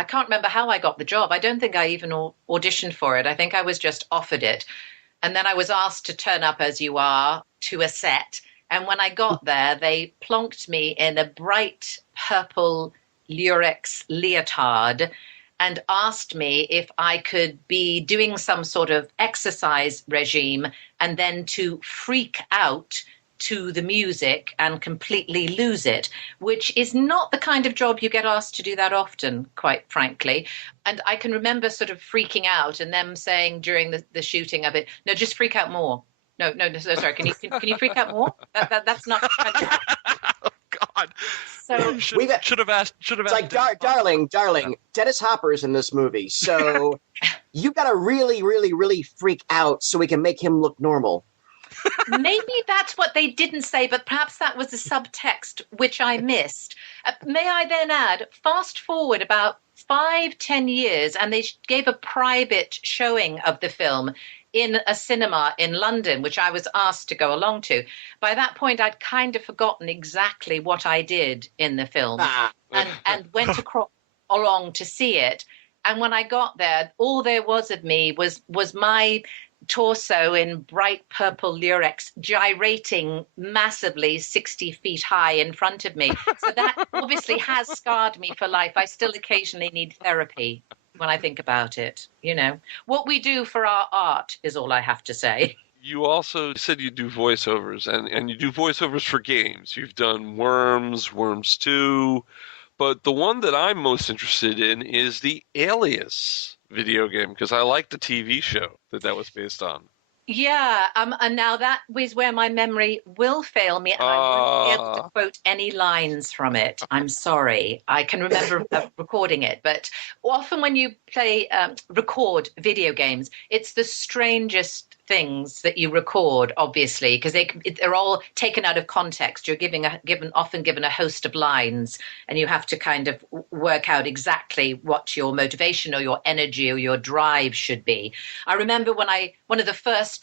can't remember how I got the job. I don't think I even auditioned for it. I think I was just offered it. And then I was asked to turn up as you are to a set. And when I got there, they plonked me in a bright purple lurex leotard and asked me if I could be doing some sort of exercise regime and then to freak out to the music and completely lose it, which is not the kind of job you get asked to do that often, quite frankly. And I can remember sort of freaking out and them saying during the shooting of it, no, just freak out more. No, sorry, can you freak out more? That's not kind of... God. So should have asked. It's like, darling, Dennis Hopper's in this movie, so you got to really, really, really freak out so we can make him look normal. Maybe that's what they didn't say, but perhaps that was the subtext which I missed. May I then add, fast forward about 5-10 years, and they gave a private showing of the film in a cinema in London, which I was asked to go along to. By that point, I'd kind of forgotten exactly what I did in the film and went along to see it. And when I got there, all there was of me was my torso in bright purple lurex gyrating massively 60 feet high in front of me. So that obviously has scarred me for life. I still occasionally need therapy when I think about it. You know, what we do for our art is all I have to say. You also said you do voiceovers, and you do voiceovers for games. You've done Worms 2, but the one that I'm most interested in is the Alias video game, because I like the TV show that was based on. Yeah, and now that is where my memory will fail me, and I won't be able to quote any lines from it. I'm sorry. I can remember recording it, but often when you record video games, it's the strangest things that you record, obviously, because they're all taken out of context. You're often given a host of lines, and you have to kind of work out exactly what your motivation or your energy or your drive should be. I remember one of the first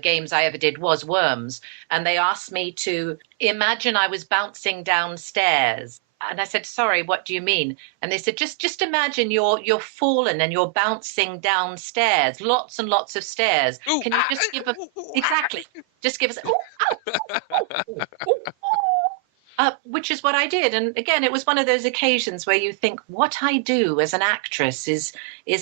games I ever did was Worms, and they asked me to imagine I was bouncing downstairs. And I said, sorry, what do you mean? And they said, just imagine you're fallen and you're bouncing downstairs, lots and lots of stairs. Ooh, can you just give exactly, just give us, which is what I did. And again, it was one of those occasions where you think what I do as an actress is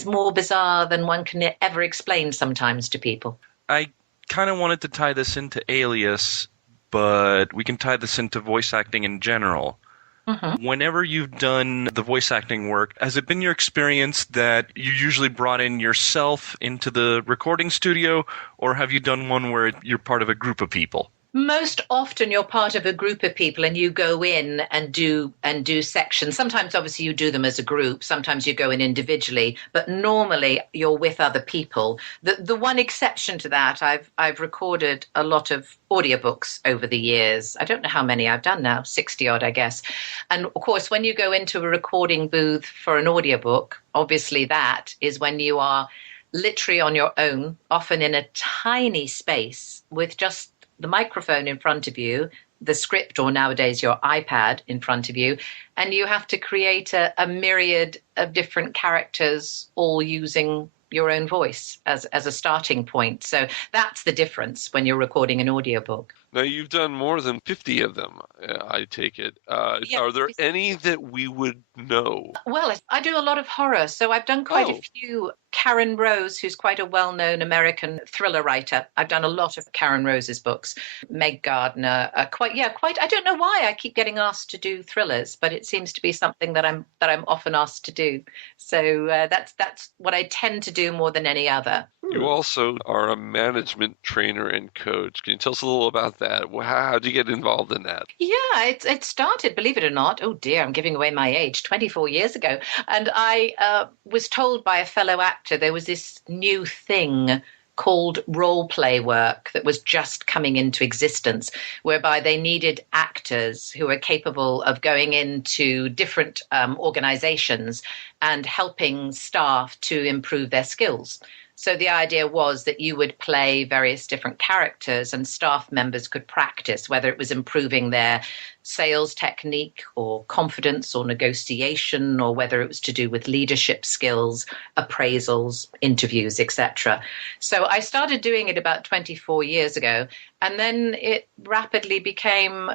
more bizarre than one can ever explain sometimes to people. I kind of wanted to tie this into Alias, but we can tie this into voice acting in general. Mm-hmm. Whenever you've done the voice acting work, has it been your experience that you usually brought in yourself into the recording studio, or have you done one where you're part of a group of people? Most often you're part of a group of people and you go in and do sections. Sometimes obviously you do them as a group, sometimes you go in individually, but normally you're with other people. The one exception to that, I've recorded a lot of audiobooks over the years. I don't know how many I've done now, 60 odd, I guess. And of course, when you go into a recording booth for an audiobook, obviously that is when you are literally on your own, often in a tiny space with just the microphone in front of you, the script, or nowadays your iPad in front of you, and you have to create a myriad of different characters all using your own voice as a starting point. So that's the difference when you're recording an audiobook. Now, you've done more than 50 of them, I take it. Yeah. Are there any that we would know? Well, I do a lot of horror, so I've done quite a few. Karen Rose, who's quite a well-known American thriller writer. I've done a lot of Karen Rose's books. Meg Gardner, quite. I don't know why I keep getting asked to do thrillers, but it seems to be something that I'm often asked to do. So that's what I tend to do more than any other. You also are a management trainer and coach. Can you tell us a little about that? How do you get involved in that? Yeah, it started, believe it or not, oh dear, I'm giving away my age, 24 years ago. And I was told by a fellow actor there was this new thing called role play work that was just coming into existence, whereby they needed actors who were capable of going into different organizations and helping staff to improve their skills. So the idea was that you would play various different characters and staff members could practice, whether it was improving their sales technique or confidence or negotiation, or whether it was to do with leadership skills, appraisals, interviews, etc. So I started doing it about 24 years ago, and then it rapidly became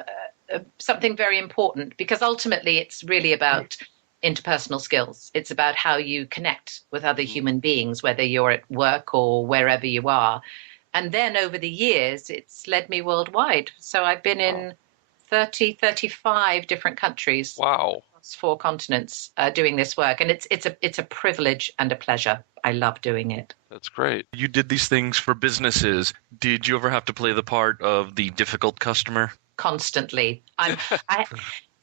something very important, because ultimately it's really about interpersonal skills. It's about how you connect with other human beings, whether you're at work or wherever you are. And then over the years, it's led me worldwide. So I've been in 35 different countries. Wow. Across 4 continents doing this work. And it's a privilege and a pleasure. I love doing it. That's great. You did these things for businesses. Did you ever have to play the part of the difficult customer? Constantly.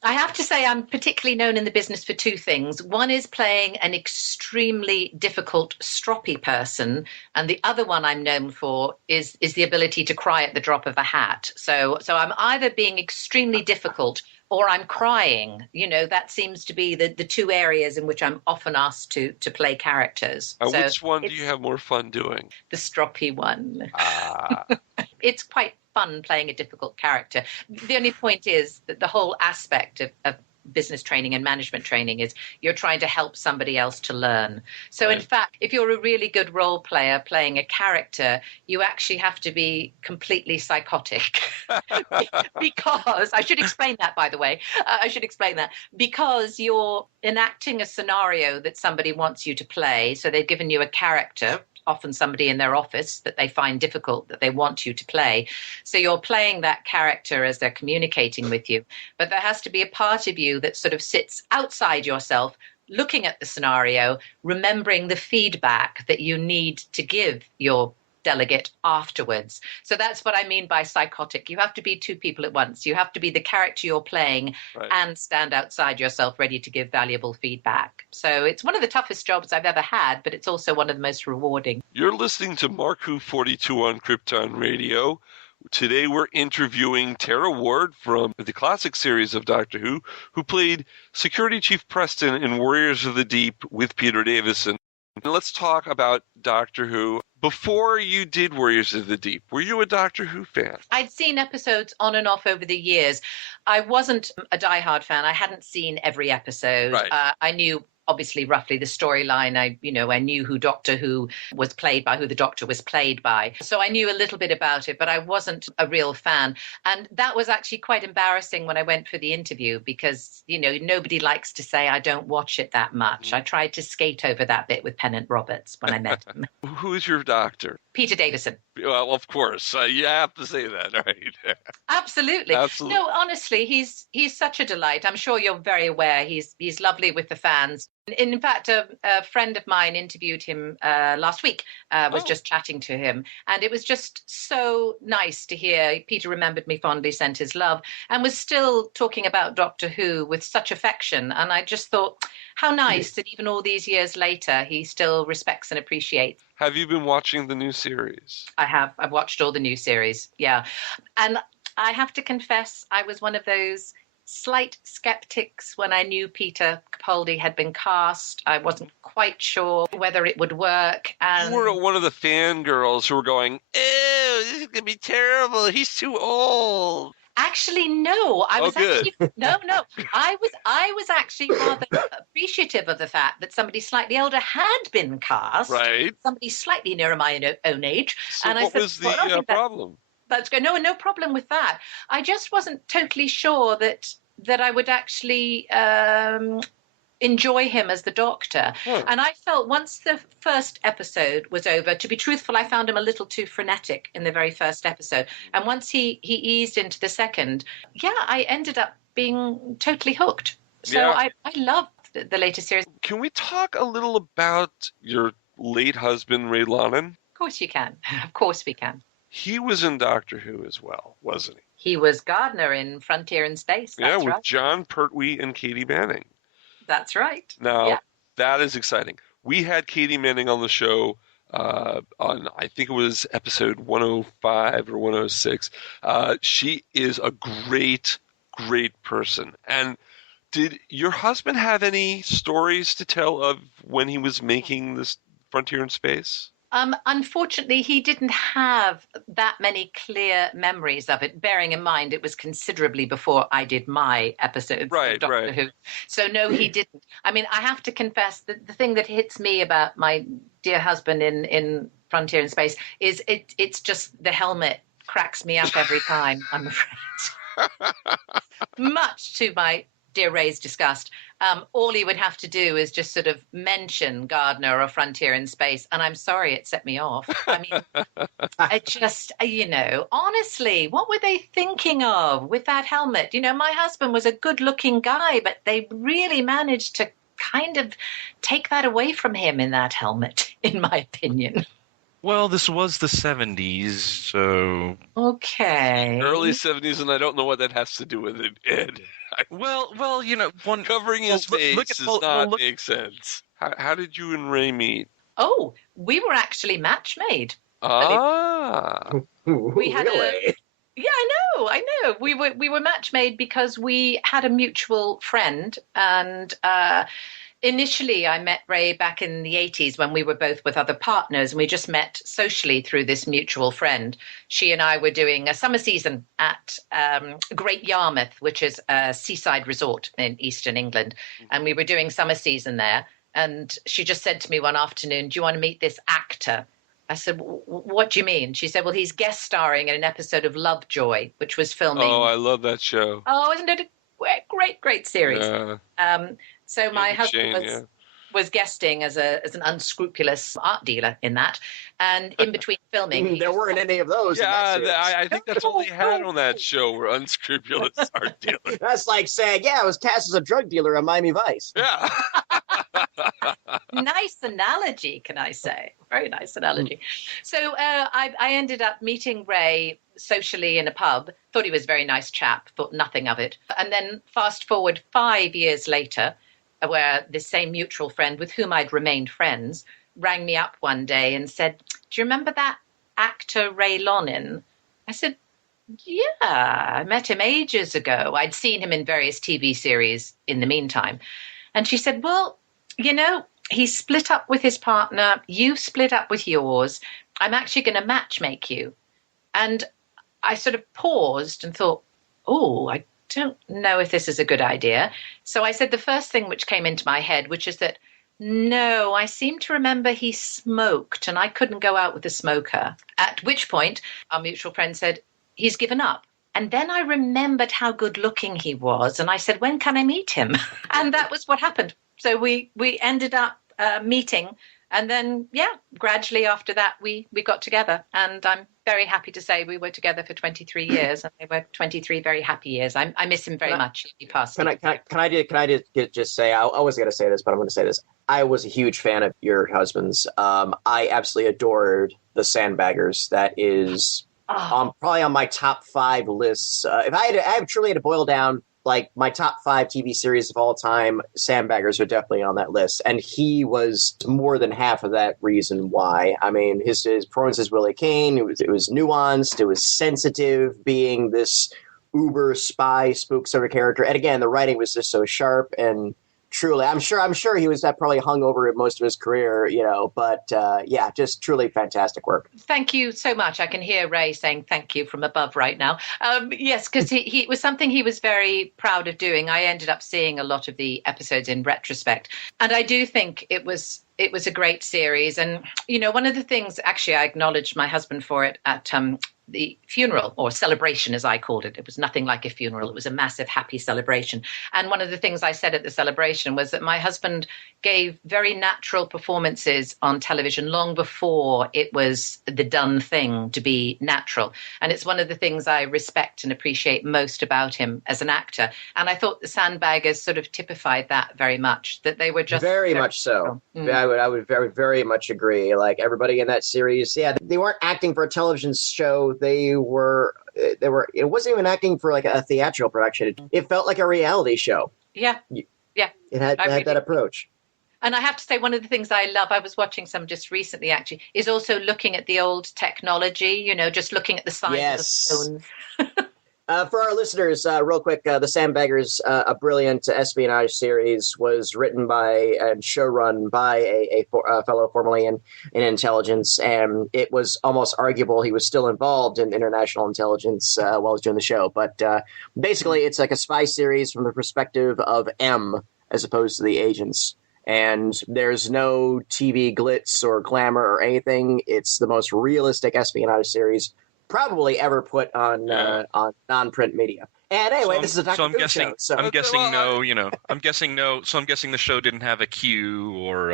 I have to say I'm particularly known in the business for two things. One is playing an extremely difficult, stroppy person, and the other one I'm known for is the ability to cry at the drop of a hat. So I'm either being extremely difficult or I'm crying. That seems to be the two areas in which I'm often asked to play characters. And So which one do you have more fun doing? The stroppy one. Ah. It's quite fun playing a difficult character. The only point is that the whole aspect of business training and management training is you're trying to help somebody else to learn. So in fact, if you're a really good role player playing a character, you actually have to be completely psychotic. Because I should explain that, by the way. I should explain that because you're enacting a scenario that somebody wants you to play. So they've given you a character, often somebody in their office that they find difficult, that they want you to play. So you're playing that character as they're communicating with you. But there has to be a part of you that sort of sits outside yourself, looking at the scenario, remembering the feedback that you need to give your delegate afterwards. So that's what I mean by psychotic. You have to be two people at once. You have to be the character you're playing and stand outside yourself ready to give valuable feedback. So it's one of the toughest jobs I've ever had, but it's also one of the most rewarding. You're listening to Mark Who 42 on Krypton Radio. Today we're interviewing Tara Ward from the classic series of Doctor who played Security Chief Preston in Warriors of the Deep with Peter Davison. And let's talk about Doctor Who. Before you did Warriors of the Deep, were you a Doctor Who fan? I'd seen episodes on and off over the years. I wasn't a diehard fan. I hadn't seen every episode. Right. I knew obviously roughly the storyline. I knew who Doctor Who was played by, who the Doctor was played by. So I knew a little bit about it, but I wasn't a real fan. And that was actually quite embarrassing when I went for the interview because, nobody likes to say I don't watch it that much. I tried to skate over that bit with Pennant Roberts when I met him. Who's your doctor? Peter Davison. Well, of course. You have to say that, right? Absolutely. No, honestly, he's such a delight. I'm sure you're very aware. He's lovely with the fans. In fact, a friend of mine interviewed him last week, was just chatting to him. And it was just so nice to hear. Peter remembered me fondly, sent his love, and was still talking about Doctor Who with such affection. And I just thought, how nice that even all these years later, he still respects and appreciates. Have you been watching the new series? I have. I've watched all the new series, yeah. And I have to confess, I was one of those slight skeptics when I knew Peter Capaldi had been cast. I wasn't quite sure whether it would work. And you were one of the fangirls who were going, "Ew, this is going to be terrible. He's too old." Actually, no. I was actually rather appreciative of the fact that somebody slightly older had been cast. Right. Somebody slightly nearer my own age. So and what was the problem? That's good. No problem with that. I just wasn't totally sure that I would actually enjoy him as the Doctor. And I felt once the first episode was over, to be truthful, I found him a little too frenetic in the very first episode. And once he eased into the second, I ended up being totally hooked. So I loved the latest series. Can we talk a little about your late husband, Ray Lonnen? Of course you can. Of course we can. He was in Doctor Who as well, wasn't he? He was Gardner in Frontier in Space. That's with right. John Pertwee and Katie Manning. That's right. Now, that is exciting. We had Katie Manning on the show on, I think it was episode 105 or 106. She is a great, great person. And did your husband have any stories to tell of when he was making this Frontier in Space? Unfortunately, he didn't have that many clear memories of it, bearing in mind it was considerably before I did my episodes of Doctor Who. So, no, he didn't. I mean, I have to confess that the thing that hits me about my dear husband in Frontier in Space is it's just the helmet cracks me up every time, I'm afraid. Much to my dear Ray's disgust. All he would have to do is just sort of mention Gardner or Frontier in Space, and I'm sorry it set me off. I mean, I just, honestly, what were they thinking of with that helmet? My husband was a good-looking guy, but they really managed to kind of take that away from him in that helmet, in my opinion. Well, this was the 70s, so... Okay. Early 70s, and I don't know what that has to do with it, Ed. Well, you know, one Covering his face look at, does well, not look, make sense. How did you and Ray meet? Oh, we were actually match made. Ah. We had really? Yeah, I know. We were match made because we had a mutual friend, and initially I met Ray back in the 80s when we were both with other partners, and we just met socially through this mutual friend. She and I were doing a summer season at Great Yarmouth, which is a seaside resort in eastern England, and we were doing summer season there. And she just said to me one afternoon, "Do you want to meet this actor?" I said, "What do you mean?" She said, "Well, he's guest starring in an episode of Lovejoy, which was filming." Oh, I love that show. Oh, isn't it a great series? Yeah. So my husband Shane, was guesting as an unscrupulous art dealer in that, and in between filming, There weren't any of those. Yeah, I think that's all they had on that show were unscrupulous art dealers. That's like saying, I was cast as a drug dealer on Miami Vice. Yeah. Nice analogy, can I say? Very nice analogy. So I ended up meeting Ray socially in a pub. Thought he was a very nice chap. Thought nothing of it. And then fast forward 5 years later, where this same mutual friend with whom I'd remained friends rang me up one day and said, "Do you remember that actor Ray Lonnen?" I said, "Yeah, I met him ages ago." I'd seen him in various TV series in the meantime. And she said, "Well, you know, he split up with his partner. You split up with yours. I'm actually going to matchmake you." And I sort of paused and thought, oh, I don't know if this is a good idea. So I said the first thing which came into my head, which is that, no, I seem to remember he smoked and I couldn't go out with a smoker. At which point our mutual friend said, "He's given up." And then I remembered how good looking he was. And I said, "When can I meet him?" And that was what happened. So we ended up meeting. And then, gradually after that, we got together. And I'm very happy to say we were together for 23 years. And they were 23 very happy years. I miss him very much. He passed. Can I just say, I was going to say this, but I'm going to say this. I was a huge fan of your husband's. I absolutely adored the-Sandbaggers. That is probably on my top 5 lists. If I truly had to boil down like my top 5 TV series of all time, Sandbaggers are definitely on that list. And he was more than half of that reason why. I mean, his performance as Willie Kane, it was nuanced, it was sensitive, being this uber spy spook sort of character. And again, the writing was just so sharp and truly, I'm sure he was probably hungover most of his career, but just truly fantastic work. Thank you so much. I can hear Ray saying thank you from above right now. Yes, because he was something he was very proud of doing. I ended up seeing a lot of the episodes in retrospect, and I do think it was a great series. And, one of the things, actually, I acknowledged my husband for it at the funeral, or celebration as I called it. It was nothing like a funeral. It was a massive, happy celebration. And one of the things I said at the celebration was that my husband gave very natural performances on television long before it was the done thing to be natural. And it's one of the things I respect and appreciate most about him as an actor. And I thought the Sandbaggers sort of typified that very much, that they were just very much so. I would very, very much agree. Like everybody in that series, they weren't acting for a television show. They were. It wasn't even acting for like a theatrical production. It felt like a reality show. Yeah. It had that approach. And I have to say, one of the things I love, I was watching some just recently actually, is also looking at the old technology, just looking at the size of the phones. For our listeners, real quick, The Sandbaggers, a brilliant espionage series, was written by and showrun by a fellow formerly in intelligence, and it was almost arguable he was still involved in international intelligence while he was doing the show. But basically, it's like a spy series from the perspective of M as opposed to the agents. And there's no TV glitz or glamour or anything. It's the most realistic espionage series probably ever put on non-print media. And anyway, this is a Dr. Who show. So I'm guessing no. So I'm guessing the show didn't have a Q or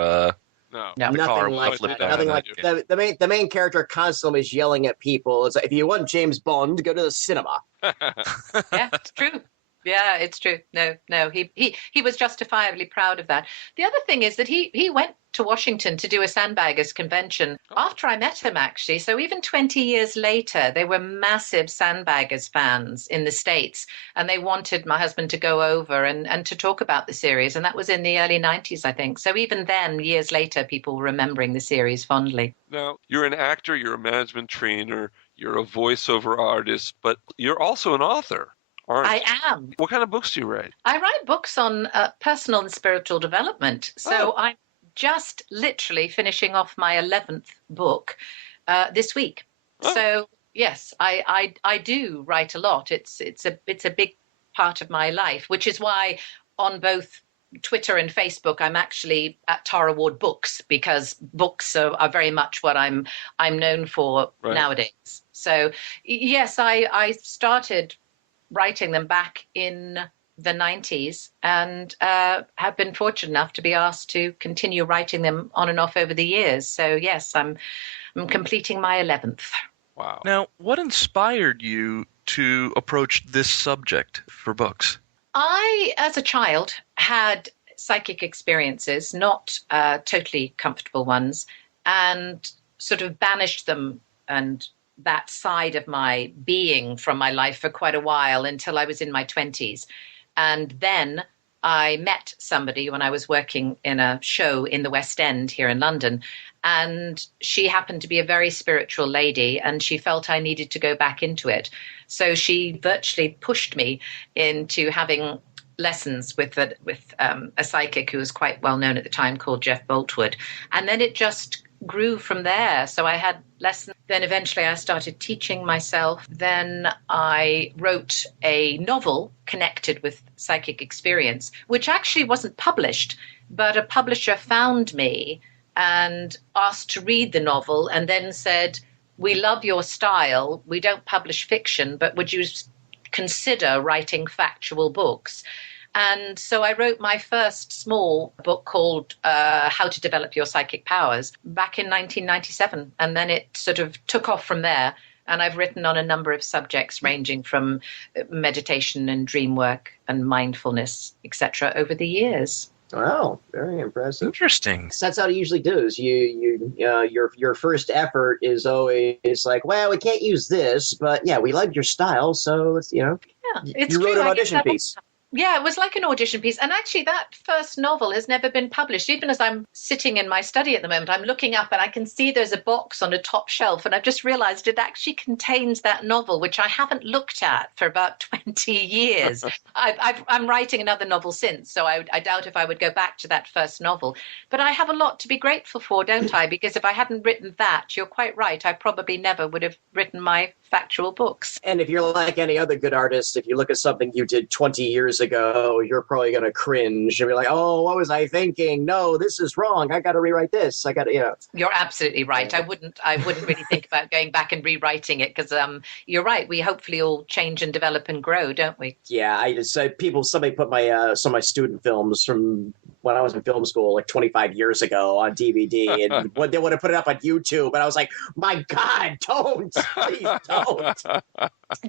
nothing like that. The main character constantly is yelling at people. It's like, if you want James Bond, go to the cinema. Yeah, it's true. Yeah, it's true. No, he was justifiably proud of that. The other thing is that he went to Washington to do a Sandbaggers convention after I met him, actually. So even 20 years later, they were massive Sandbaggers fans in the States, and they wanted my husband to go over and to talk about the series. And that was in the early 90s, I think. So even then, years later, people were remembering the series fondly. Now, you're an actor, you're a management trainer, you're a voiceover artist, but you're also an author. I am. What kind of books do you write? I write books on personal and spiritual development. So I'm just literally finishing off my 11th book this week. So yes, I do write a lot. It's a big part of my life, which is why on both Twitter and Facebook I'm actually at Tara Ward Books, because books are very much what I'm known for nowadays. So yes, I started writing them back in the 90s and have been fortunate enough to be asked to continue writing them on and off over the years. So yes, I'm completing my 11th. Wow. Now, what inspired you to approach this subject for books? I, as a child, had psychic experiences, not totally comfortable ones, and sort of banished them and that side of my being from my life for quite a while until I was in my 20s. And then I met somebody when I was working in a show in the West End here in London. And she happened to be a very spiritual lady, and she felt I needed to go back into it. So she virtually pushed me into having lessons with a psychic who was quite well known at the time called Jeff Boltwood. And then it just grew from there. So I had lessons. Then eventually I started teaching myself. Then I wrote a novel connected with psychic experience, which actually wasn't published, but a publisher found me and asked to read the novel and then said, "We love your style. We don't publish fiction, but would you consider writing factual books?" And so I wrote my first small book called How to Develop Your Psychic Powers back in 1997. And then it sort of took off from there. And I've written on a number of subjects ranging from meditation and dream work and mindfulness, etc. over the years. Wow, very impressive. Interesting. So that's how it usually does. Your first effort is always like, well, we can't use this, but yeah, we like your style, so let's, Yeah, it's you wrote true. an audition piece. Yeah, it was like an audition piece. And actually, that first novel has never been published. Even as I'm sitting in my study at the moment, I'm looking up and I can see there's a box on a top shelf. And I've just realized it actually contains that novel, which I haven't looked at for about 20 years. I'm writing another novel since, so I doubt if I would go back to that first novel. But I have a lot to be grateful for, don't I? Because if I hadn't written that, you're quite right, I probably never would have written my factual books. And if you're like any other good artist, if you look at something you did 20 years ago, you're probably going to cringe and be like, oh, what was I thinking? No, this is wrong. I got to rewrite this. I got to, You're absolutely right. I wouldn't really think about going back and rewriting it because you're right. We hopefully all change and develop and grow, don't we? Yeah, I just said somebody put my some of my student films from when I was in film school like 25 years ago on DVD, and when they would have put it up on YouTube, and I was like, my God, don't, please don't.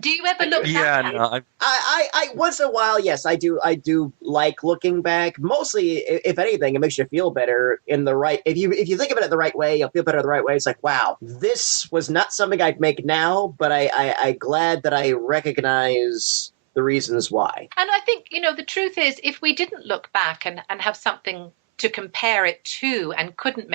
Do you ever look back? Yeah, no, I once in a while, yes, I do like looking back. Mostly, if anything, it makes you feel better in the right. If you think of it the right way, you'll feel better the right way. It's like, wow, this was not something I'd make now, but I'm glad that I recognize the reasons why. And I think, the truth is, if we didn't look back and have something to compare it to and couldn't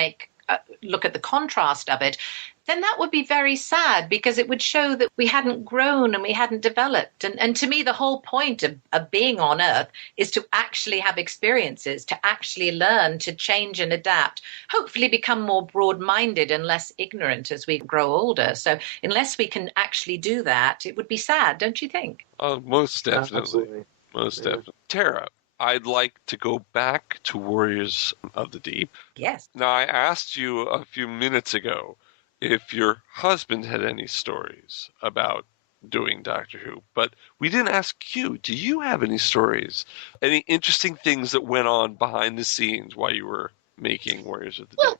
look at the contrast of it, then that would be very sad because it would show that we hadn't grown and we hadn't developed. And to me, the whole point of being on Earth is to actually have experiences, to actually learn, to change and adapt, hopefully become more broad-minded and less ignorant as we grow older. So unless we can actually do that, it would be sad, don't you think? Oh, most definitely. Absolutely. Most definitely. Tara, I'd like to go back to Warriors of the Deep. Yes. Now, I asked you a few minutes ago if your husband had any stories about doing Doctor Who, but we didn't ask you. Do you have any stories? Any interesting things that went on behind the scenes while you were making Warriors of the Deep?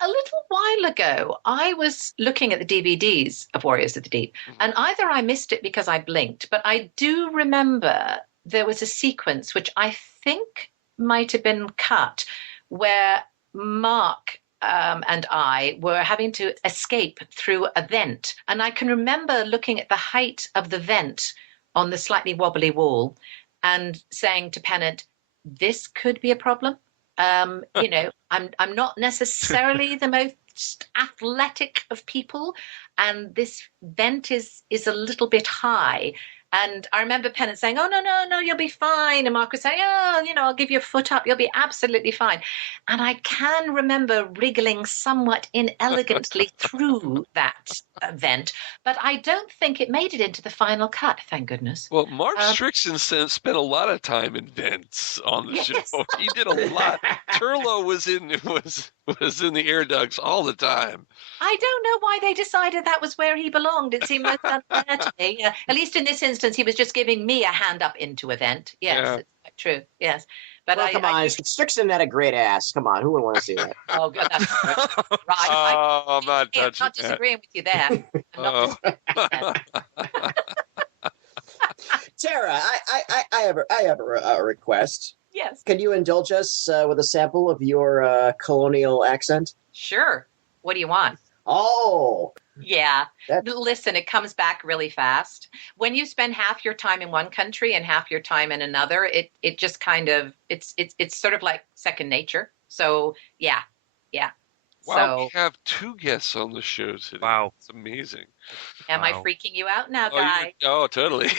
A little while ago, I was looking at the DVDs of Warriors of the Deep, and either I missed it because I blinked, but I do remember there was a sequence which I think might have been cut where Mark and I were having to escape through a vent. And I can remember looking at the height of the vent on the slightly wobbly wall and saying to Pennant, this could be a problem. I'm not necessarily the most athletic of people, and this vent is a little bit high. And I remember Pennant saying, oh, no, you'll be fine. And Mark was saying, oh, I'll give you a foot up. You'll be absolutely fine. And I can remember wriggling somewhat inelegantly through that vent, but I don't think it made it into the final cut, thank goodness. Well, Mark Strickson spent a lot of time in vents on the show. He did a lot. Turlough was in the air ducts all the time. I don't know why they decided that was where he belonged. It seemed most unfair to me. At least in this instance, he was just giving me a hand up into a vent. Yes, it's true. Yes. But come on, Strickson had a great ass. Come on, who wouldn't want to see that? Oh, God, that's right. I'm not touching I'm not disagreeing with you there. Tara, I have a request. Yes. Can you indulge us with a sample of your colonial accent? Sure. What do you want? Oh. Yeah. Listen, it comes back really fast. When you spend half your time in one country and half your time in another, it just kind of it's sort of like second nature. So yeah. Wow, so, we have 2 guests on the show today. Wow. It's amazing. Am I freaking you out now, guy? Oh, totally.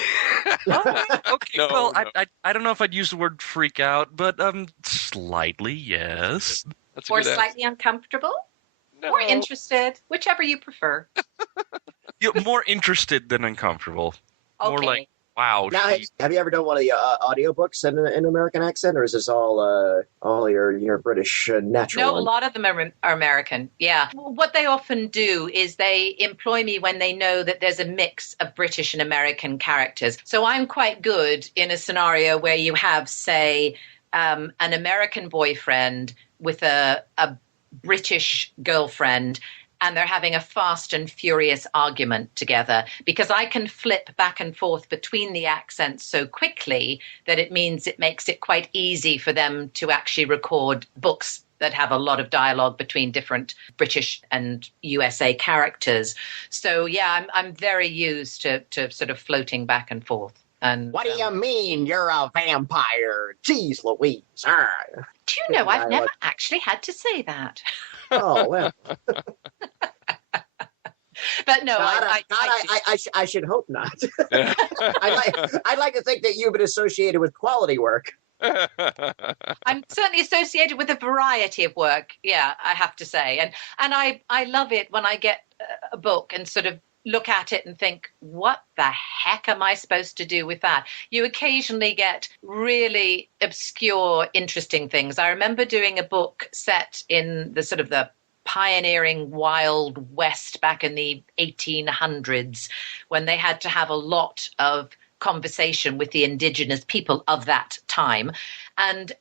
Okay, No, well, no. I don't know if I'd use the word freak out, but slightly, yes. That's a Or good slightly uncomfortable? No. Or interested, whichever you prefer. More interested than uncomfortable. Okay. More like, wow. Now, have you ever done one of the audiobooks in an American accent, or is this all your British natural? No, one? a lot of them are American. Yeah. What they often do is they employ me when they know that there's a mix of British and American characters. So I'm quite good in a scenario where you have, say, an American boyfriend with a British girlfriend, and they're having a fast and furious argument together, because I can flip back and forth between the accents so quickly that it makes it quite easy for them to actually record books that have a lot of dialogue between different British and USA characters. So yeah, I'm very used to sort of floating back and forth. And what do you mean you're a vampire? Jeez Louise. Do you know I've never actually had to say that? Oh, well. But no, I should hope not. I'd like to think that you've been associated with quality work. I'm certainly associated with a variety of work. Yeah, I have to say. And I love it when I get a book and sort of look at it and think, what the heck am I supposed to do with that? You occasionally get really obscure, interesting things. I remember doing a book set in the sort of the pioneering Wild West back in the 1800s, when they had to have a lot of conversation with the indigenous people of that time. And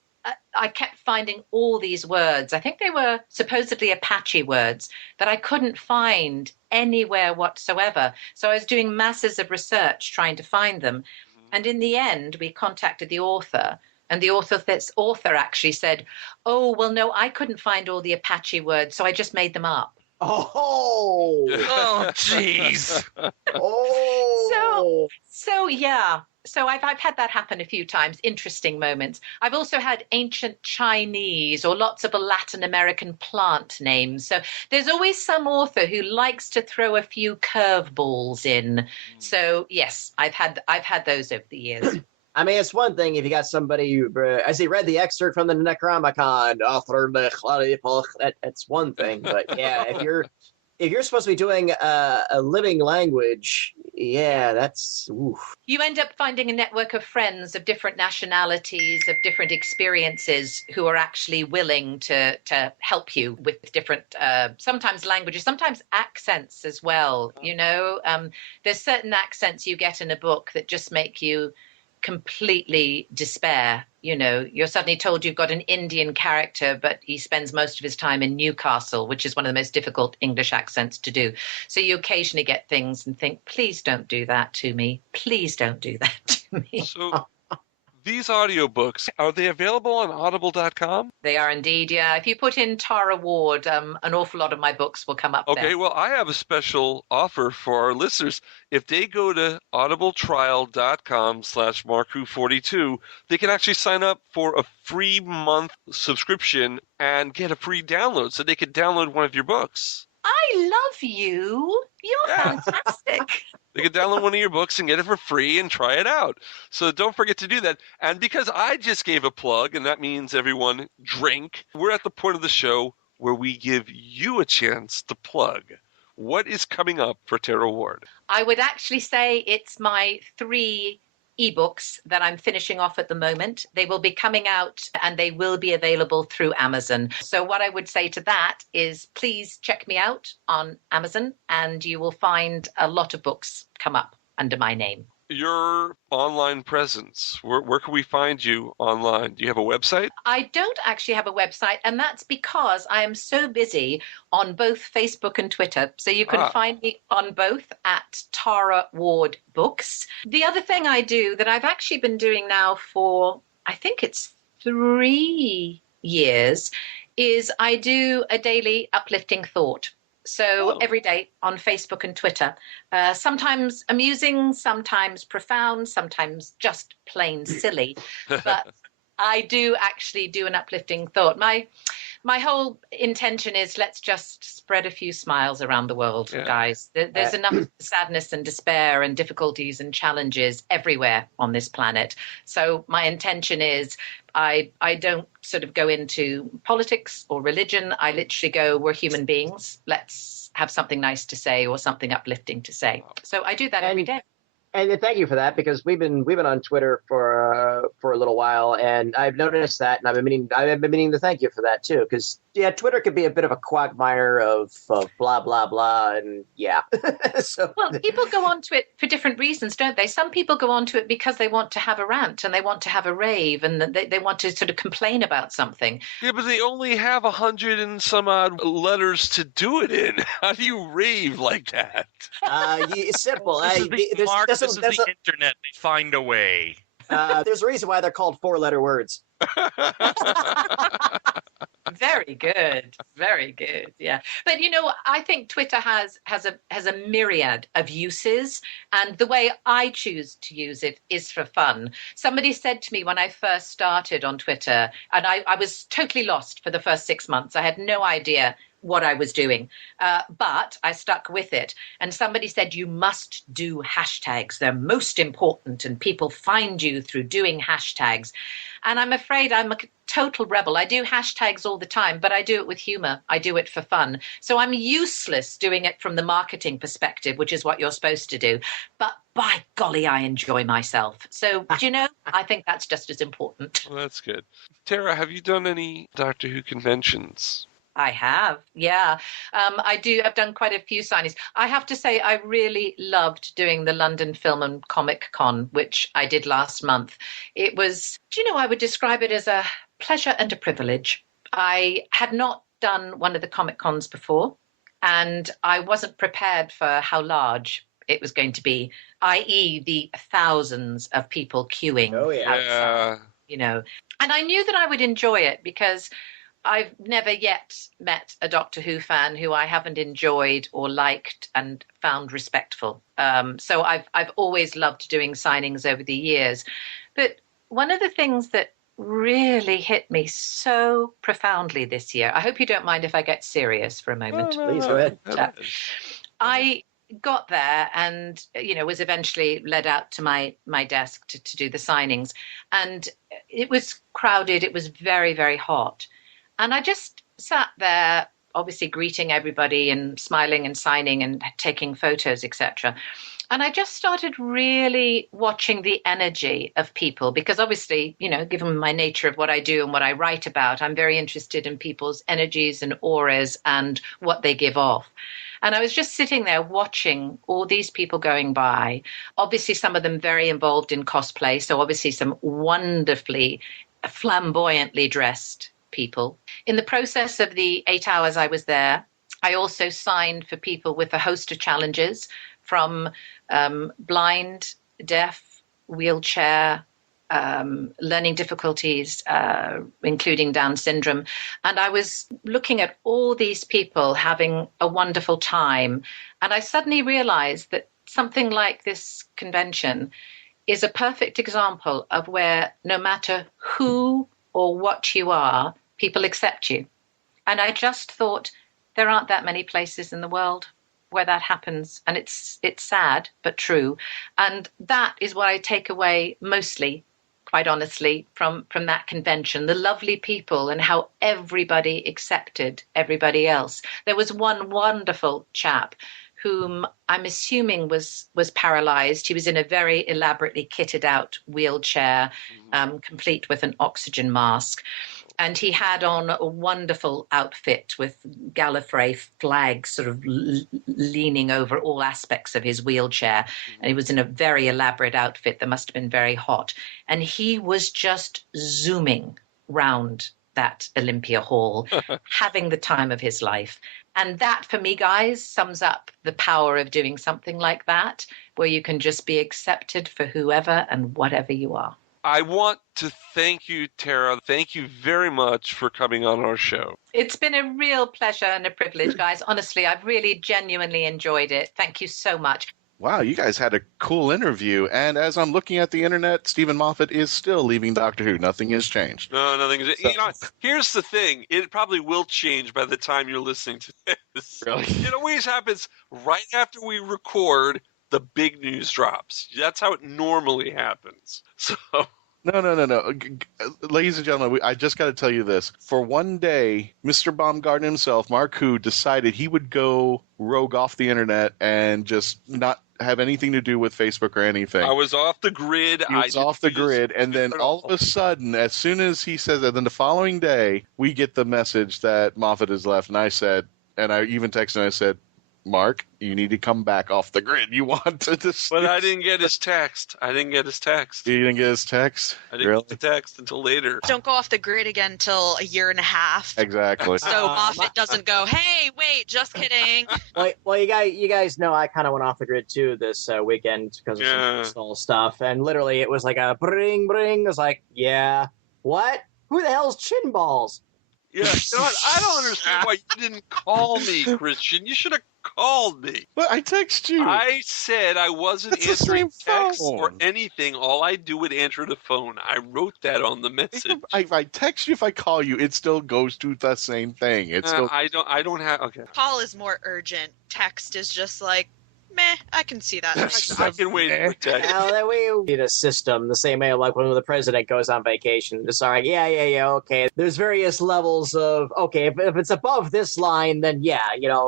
I kept finding all these words. I think they were supposedly Apache words that I couldn't find anywhere whatsoever. So I was doing masses of research trying to find them. And in the end, we contacted the author. And the author actually said, oh, well, no, I couldn't find all the Apache words, so I just made them up. Oh, jeez. Oh. So yeah. So I've had that happen a few times, interesting moments. I've also had ancient Chinese or lots of Latin American plant names. So there's always some author who likes to throw a few curveballs in. So yes, I've had those over the years. I mean, it's one thing if you got somebody who, as he read the excerpt from the Necronomicon, that's one thing. But yeah, if you're supposed to be doing a living language, yeah, that's oof. You end up finding a network of friends of different nationalities, of different experiences, who are actually willing to help you with different, sometimes languages, sometimes accents as well. You know, there's certain accents you get in a book that just make you completely despair. You know, you're suddenly told you've got an Indian character, but he spends most of his time in Newcastle, which is one of the most difficult English accents to do. So you occasionally get things and think, please don't do that to me. Please don't do that to me. These audiobooks, are they available on audible.com? They are indeed, yeah. If you put in Tara Ward, an awful lot of my books will come up there. Okay, well, I have a special offer for our listeners. If they go to audibletrial.com/Marku42, they can actually sign up for a free month subscription and get a free download, so they can download one of your books. I love you. You're fantastic. They can download one of your books and get it for free and try it out. So don't forget to do that. And because I just gave a plug, and that means everyone drink, we're at the point of the show where we give you a chance to plug. What is coming up for Tara Ward? I would actually say it's my 3 ebooks that I'm finishing off at the moment. They will be coming out and they will be available through Amazon. So what I would say to that is please check me out on Amazon and you will find a lot of books come up under my name. Your online presence, where can we find you online? Do you have a website? I don't actually have a website, and that's because I am so busy on both Facebook and Twitter. So you can find me on both at Tara Ward Books. The other thing I do that I've actually been doing now for, I think it's 3 years, is I do a daily uplifting thought. So every day on Facebook and Twitter, sometimes amusing, sometimes profound, sometimes just plain silly. But I do actually do an uplifting thought. My whole intention is let's just spread a few smiles around the world, guys. There's enough sadness and despair and difficulties and challenges everywhere on this planet. So my intention is I don't sort of go into politics or religion. I literally go, we're human beings. Let's have something nice to say or something uplifting to say. So I do that every day. And thank you for that, because we've been on Twitter for a little while, and I've noticed that, and I've been meaning to thank you for that too, because Twitter could be a bit of a quagmire of blah blah blah, and so well, people go onto it for different reasons, don't they? Some people go onto it because they want to have a rant and they want to have a rave and they want to sort of complain about something. Yeah, but they only have 100 and some odd letters to do it in. How do you rave like that? It's simple. This is the internet. They find a way. There's a reason why they're called 4-letter words. Very good. Very good. Yeah. But I think Twitter has a myriad of uses, and the way I choose to use it is for fun. Somebody said to me when I first started on Twitter, and I was totally lost for the first 6 months. I had no idea what I was doing, but I stuck with it. And somebody said, you must do hashtags. They're most important, and people find you through doing hashtags. And I'm afraid I'm a total rebel. I do hashtags all the time, but I do it with humor. I do it for fun. So I'm useless doing it from the marketing perspective, which is what you're supposed to do. But by golly, I enjoy myself. So, I think that's just as important. Well, that's good. Tara, have you done any Doctor Who conventions? I have, yeah. I've done quite a few signings. I have to say, I really loved doing the London Film and Comic Con, which I did last month. It was, I would describe it as a pleasure and a privilege. I had not done one of the Comic Cons before, and I wasn't prepared for how large it was going to be, i.e. the thousands of people queuing outside, And I knew that I would enjoy it because I've never yet met a Doctor Who fan who I haven't enjoyed or liked and found respectful. So I've always loved doing signings over the years. But one of the things that really hit me so profoundly this year, I hope you don't mind if I get serious for a moment. Please go ahead. I got there and, was eventually led out to my desk to do the signings. And it was crowded. It was very, very hot. And I just sat there, obviously greeting everybody and smiling and signing and taking photos, etc. And I just started really watching the energy of people because obviously, given my nature of what I do and what I write about, I'm very interested in people's energies and auras and what they give off. And I was just sitting there watching all these people going by, obviously some of them very involved in cosplay, so obviously some wonderfully flamboyantly dressed people. In the process of the 8 hours I was there, I also signed for people with a host of challenges from blind, deaf, wheelchair, learning difficulties, including Down syndrome. And I was looking at all these people having a wonderful time. And I suddenly realized that something like this convention is a perfect example of where no matter who or what you are, people accept you. And I just thought there aren't that many places in the world where that happens. And it's sad, but true. And that is what I take away mostly, quite honestly, from that convention, the lovely people and how everybody accepted everybody else. There was one wonderful chap whom I'm assuming was paralyzed. He was in a very elaborately kitted out wheelchair, complete with an oxygen mask. And he had on a wonderful outfit with Gallifrey flags sort of leaning over all aspects of his wheelchair. And he was in a very elaborate outfit that must have been very hot. And he was just zooming round that Olympia Hall, having the time of his life. And that, for me, guys, sums up the power of doing something like that, where you can just be accepted for whoever and whatever you are. I want to thank you, Tara. Thank you very much for coming on our show. It's been a real pleasure and a privilege, guys. Honestly, I've really genuinely enjoyed it. Thank you so much. Wow, you guys had a cool interview. And as I'm looking at the internet, Steven Moffat is still leaving Doctor Who. Nothing has changed. No, nothing has changed. Here's the thing. It probably will change by the time you're listening to this. Really? It always happens right after we record. The big news drops. That's how it normally happens. So No. Ladies and gentlemen, I just got to tell you this. For one day, Mr. Baumgarten himself, Mark Who, decided he would go rogue off the internet and just not have anything to do with Facebook or anything. I was off the grid. He was off the grid, and then all of a sudden, as soon as he says that, then the following day, we get the message that Moffat has left, and I said, and I even texted and I said, Mark, you need to come back off the grid. You want to just... But I didn't get his text. You didn't get his text? I didn't get the text until later. Don't go off the grid again until a year and a half. Exactly. So Moffat doesn't go, hey, wait, just kidding. Well, you guys know I kind of went off the grid too this weekend because of some personal stuff. And literally it was like a bring. It was like, yeah, what? Who the hell's Chin Balls? Yeah, you know what? I don't understand why you didn't call me, Christian. You should have called me. But I text you. I said I wasn't answering texts or anything. All I do would answer the phone. I wrote that on the message. If I text you, if I call you, it still goes to the same thing. It's still... I don't have... Okay. Call is more urgent. Text is just like, meh, I can see that. I can wait for text. Well, we need a system the same way like when the president goes on vacation. It's all right, yeah, okay. There's various levels of, okay, if it's above this line, then yeah,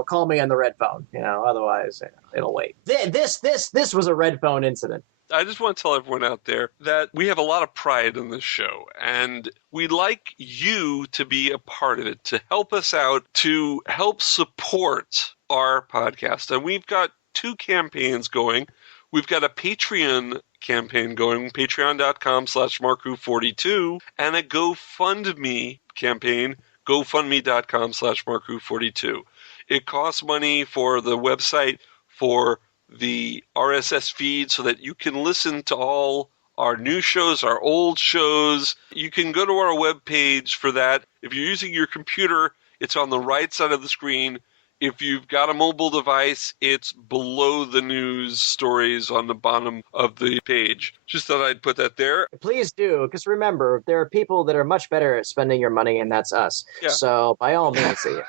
call me on the red phone. Otherwise it'll wait. This was a red phone incident. I just want to tell everyone out there that we have a lot of pride in this show, and we'd like you to be a part of it, to help us out, to help support our podcast. And we've got 2 campaigns going. We've got a Patreon campaign going, patreon.com/markwho42, and a GoFundMe campaign, gofundme.com/markwho42. It costs money for the website, for the RSS feed, so that you can listen to all our new shows, our old shows. You can go to our webpage for that. If you're using your computer, it's on the right side of the screen. If you've got a mobile device, it's below the news stories on the bottom of the page. Just thought I'd put that there. Please do, because remember, there are people that are much better at spending your money, and that's us. Yeah. So by all means, the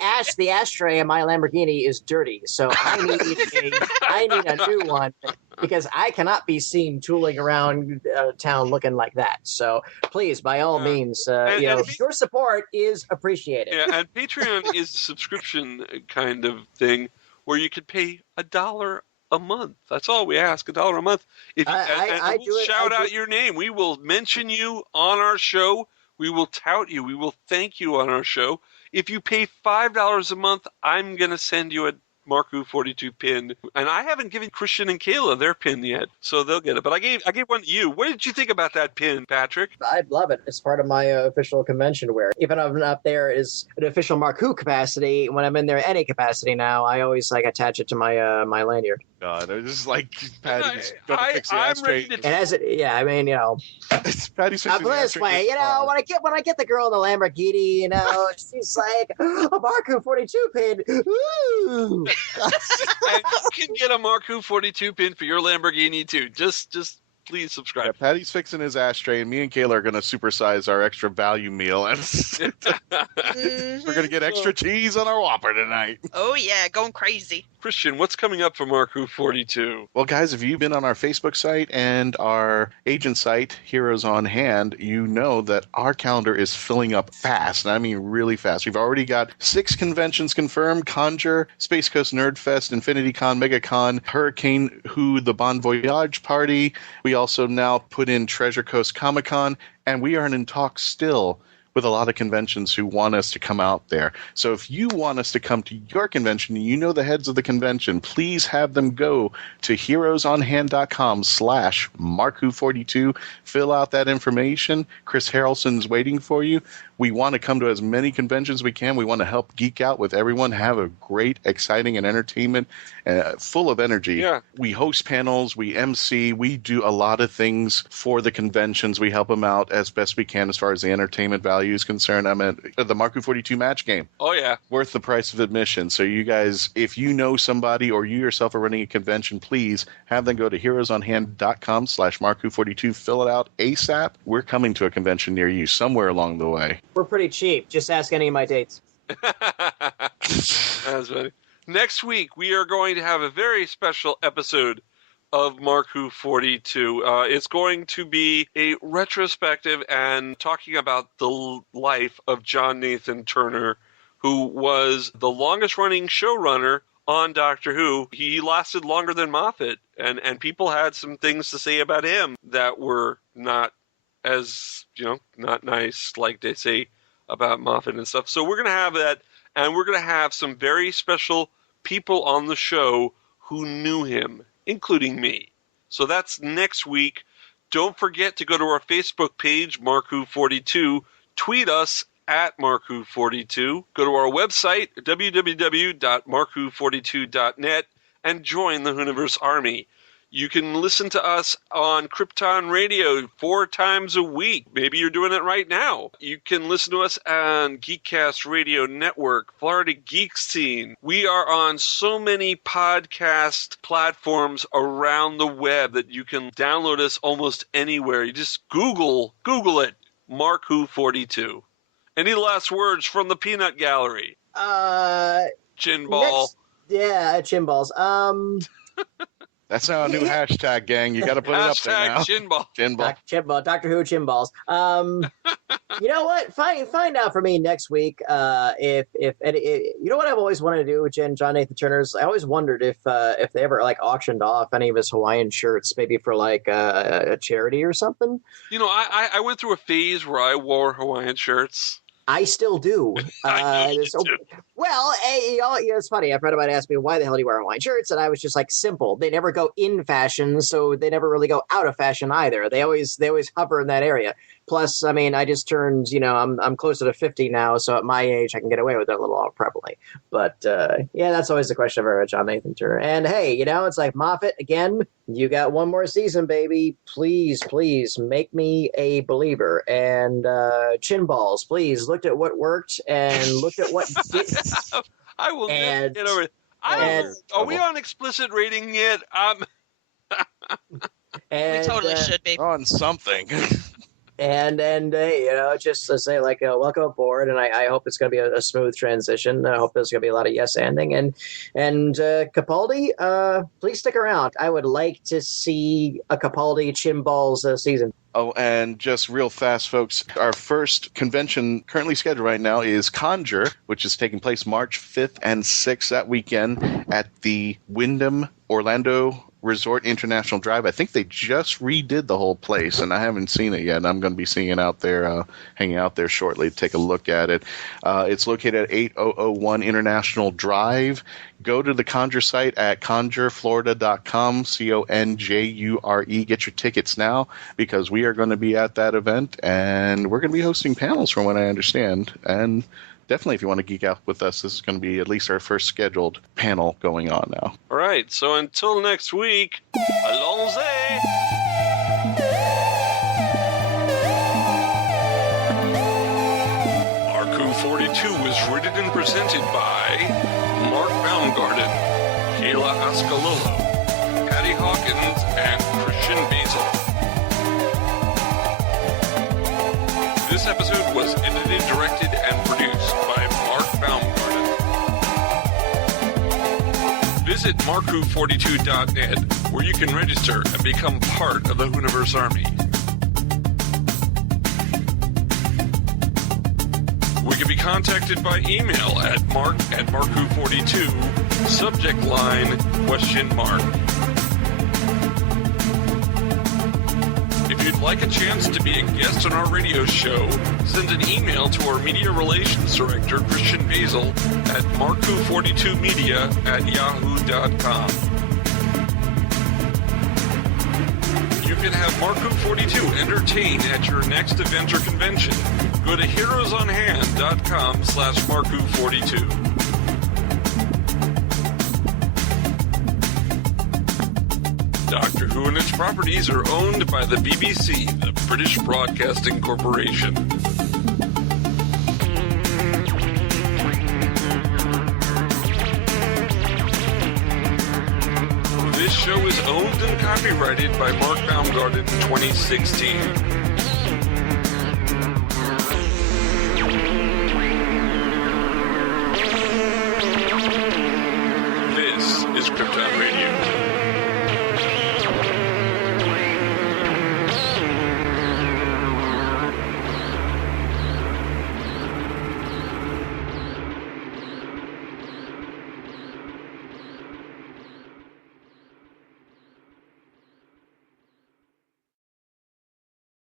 ashtray in my Lamborghini is dirty, so I need a new one because I cannot be seen tooling around town looking like that. So please, by all means, your support is appreciated. Yeah, and Patreon is a subscription kind of thing where you could pay $1 a month. That's all we ask, $1 a month. If we'll shout out your name. We will mention you on our show. We will tout you. We will thank you on our show. If you pay $5 a month, I'm going to send you a Marku 42 pin, and I haven't given Christian and Kayla their pin yet, so they'll get it. But I gave one to you. What did you think about that pin, Patrick? I'd love it. It's part of my official convention wear. Even if I'm not there as an official Marku capacity, when I'm in there any capacity now, I always attach it to my my lanyard. God, this is like Patty's gonna fix the I'm ashtray. ready to. It has it. Yeah, I mean, It's Patty's fixing the this ashtray. way, when I get the girl in the Lamborghini, she's like, a Marku 42 pin. Ooh. And you can get a Marku 42 pin for your Lamborghini too. Just please subscribe. Yeah, Patty's fixing his ashtray, and me and Kayla are going to supersize our extra value meal, and we're going to get extra cheese on our Whopper tonight. Oh yeah, going crazy. Christian, what's coming up for Marku 42? Well, guys, if you've been on our Facebook site and our agent site, Heroes on Hand, you know that our calendar is filling up fast, and I mean really fast. We've already got 6 conventions confirmed: Conjure, Space Coast Nerd Fest, Infinity Con, MegaCon, Hurricane Who, the Bon Voyage Party. We also now put in Treasure Coast Comic Con, and we are in talks still with a lot of conventions who want us to come out there. So if you want us to come to your convention and you know the heads of the convention, please have them go to heroesonhand.com/Marku42. Fill out that information. Chris Harrelson's waiting for you. We want to come to as many conventions as we can. We want to help geek out with everyone, have a great, exciting, and entertainment, full of energy. Yeah. We host panels, we MC, we do a lot of things for the conventions. We help them out as best we can as far as the entertainment value is concerned. I mean, the Marku 42 match game. Oh, yeah. Worth the price of admission. So you guys, if you know somebody or you yourself are running a convention, please have them go to heroesonhand.com/Marku42. Fill it out ASAP. We're coming to a convention near you somewhere along the way. We're pretty cheap. Just ask any of my dates. That's funny. Next week, we are going to have a very special episode of Marku 42. It's going to be a retrospective and talking about the life of John Nathan Turner, who was the longest-running showrunner on Doctor Who. He lasted longer than Moffat, and people had some things to say about him that were not as, not nice, like they say about Moffat and stuff. So we're going to have that, and we're going to have some very special people on the show who knew him, including me. So that's next week. Don't forget to go to our Facebook page, Marku42. Tweet us at Marku42. Go to our website, www.marku42.net, and join the WHOniverse Army. You can listen to us on Krypton Radio 4 times a week. Maybe you're doing it right now. You can listen to us on Geekcast Radio Network, Florida Geek Scene. We are on so many podcast platforms around the web that you can download us almost anywhere. You just Google it, Marku42. Any last words from the Peanut Gallery? Chinball. Chinballs. That's now a new hashtag, gang. You got to put it up there now. Chinball. Chinball. Doctor Who Chinballs. You know what? Find out for me next week. If you know what I've always wanted to do with John Nathan Turner's. I always wondered if they ever auctioned off any of his Hawaiian shirts, maybe for a charity or something. I went through a phase where I wore Hawaiian shirts. I still do. Well, it's funny. A friend of mine asked me, why the hell do you wear Hawaiian shirts? And I was just simple. They never go in fashion, so they never really go out of fashion either. They always hover in that area. Plus, I mean, I just turned, I'm closer to 50 now, so at my age, I can get away with it a little more prevalently. But, that's always the question of John Nathan Turner. And, hey, it's like Moffat, again, you got one more season, baby. Please make me a believer. And Chinballs, please, looked at what worked and looked at what didn't. I will never get over it. Are we on explicit rating yet? We totally should be. On something. And just to say, welcome aboard, and I hope it's going to be a smooth transition. I hope there's going to be a lot of yes-anding. And Capaldi, please stick around. I would like to see a Capaldi Chinballs season. Oh, and just real fast, folks, our first convention currently scheduled right now is Conjure, which is taking place March 5th and 6th that weekend at the Wyndham Orlando Resort International Drive. I think they just redid the whole place, and I haven't seen it yet. And I'm going to be seeing it out there, hanging out there shortly to take a look at it. It's located at 8001 International Drive. Go to the Conjure site at conjureflorida.com, CONJURE. Get your tickets now, because we are going to be at that event, and we're going to be hosting panels from what I understand. And definitely, if you want to geek out with us, this is going to be at least our first scheduled panel going on now. All right, so until next week, allons-y! Mark-Baumgarten is written and presented by Mark Baumgarten, Kayla-Ascolillo, Patty-Hawkins, and Christian-basel. This episode was edited, directed, and produced by Mark Baumgarten. Visit markwho42.net, where you can register and become part of the WHOniverse Army. We can be contacted by email at mark@markwho42, subject line, ? If you'd like a chance to be a guest on our radio show, send an email to our Media Relations Director, Christian-basel, at markwho42media@yahoo.com. You can have Mark-Who42 entertain at your next event or convention. Go to heroesonhand.com/Mark-Who42. Doctor Who and its properties are owned by the BBC, the British Broadcasting Corporation. This show is owned and copyrighted by Mark Baumgarten 2016.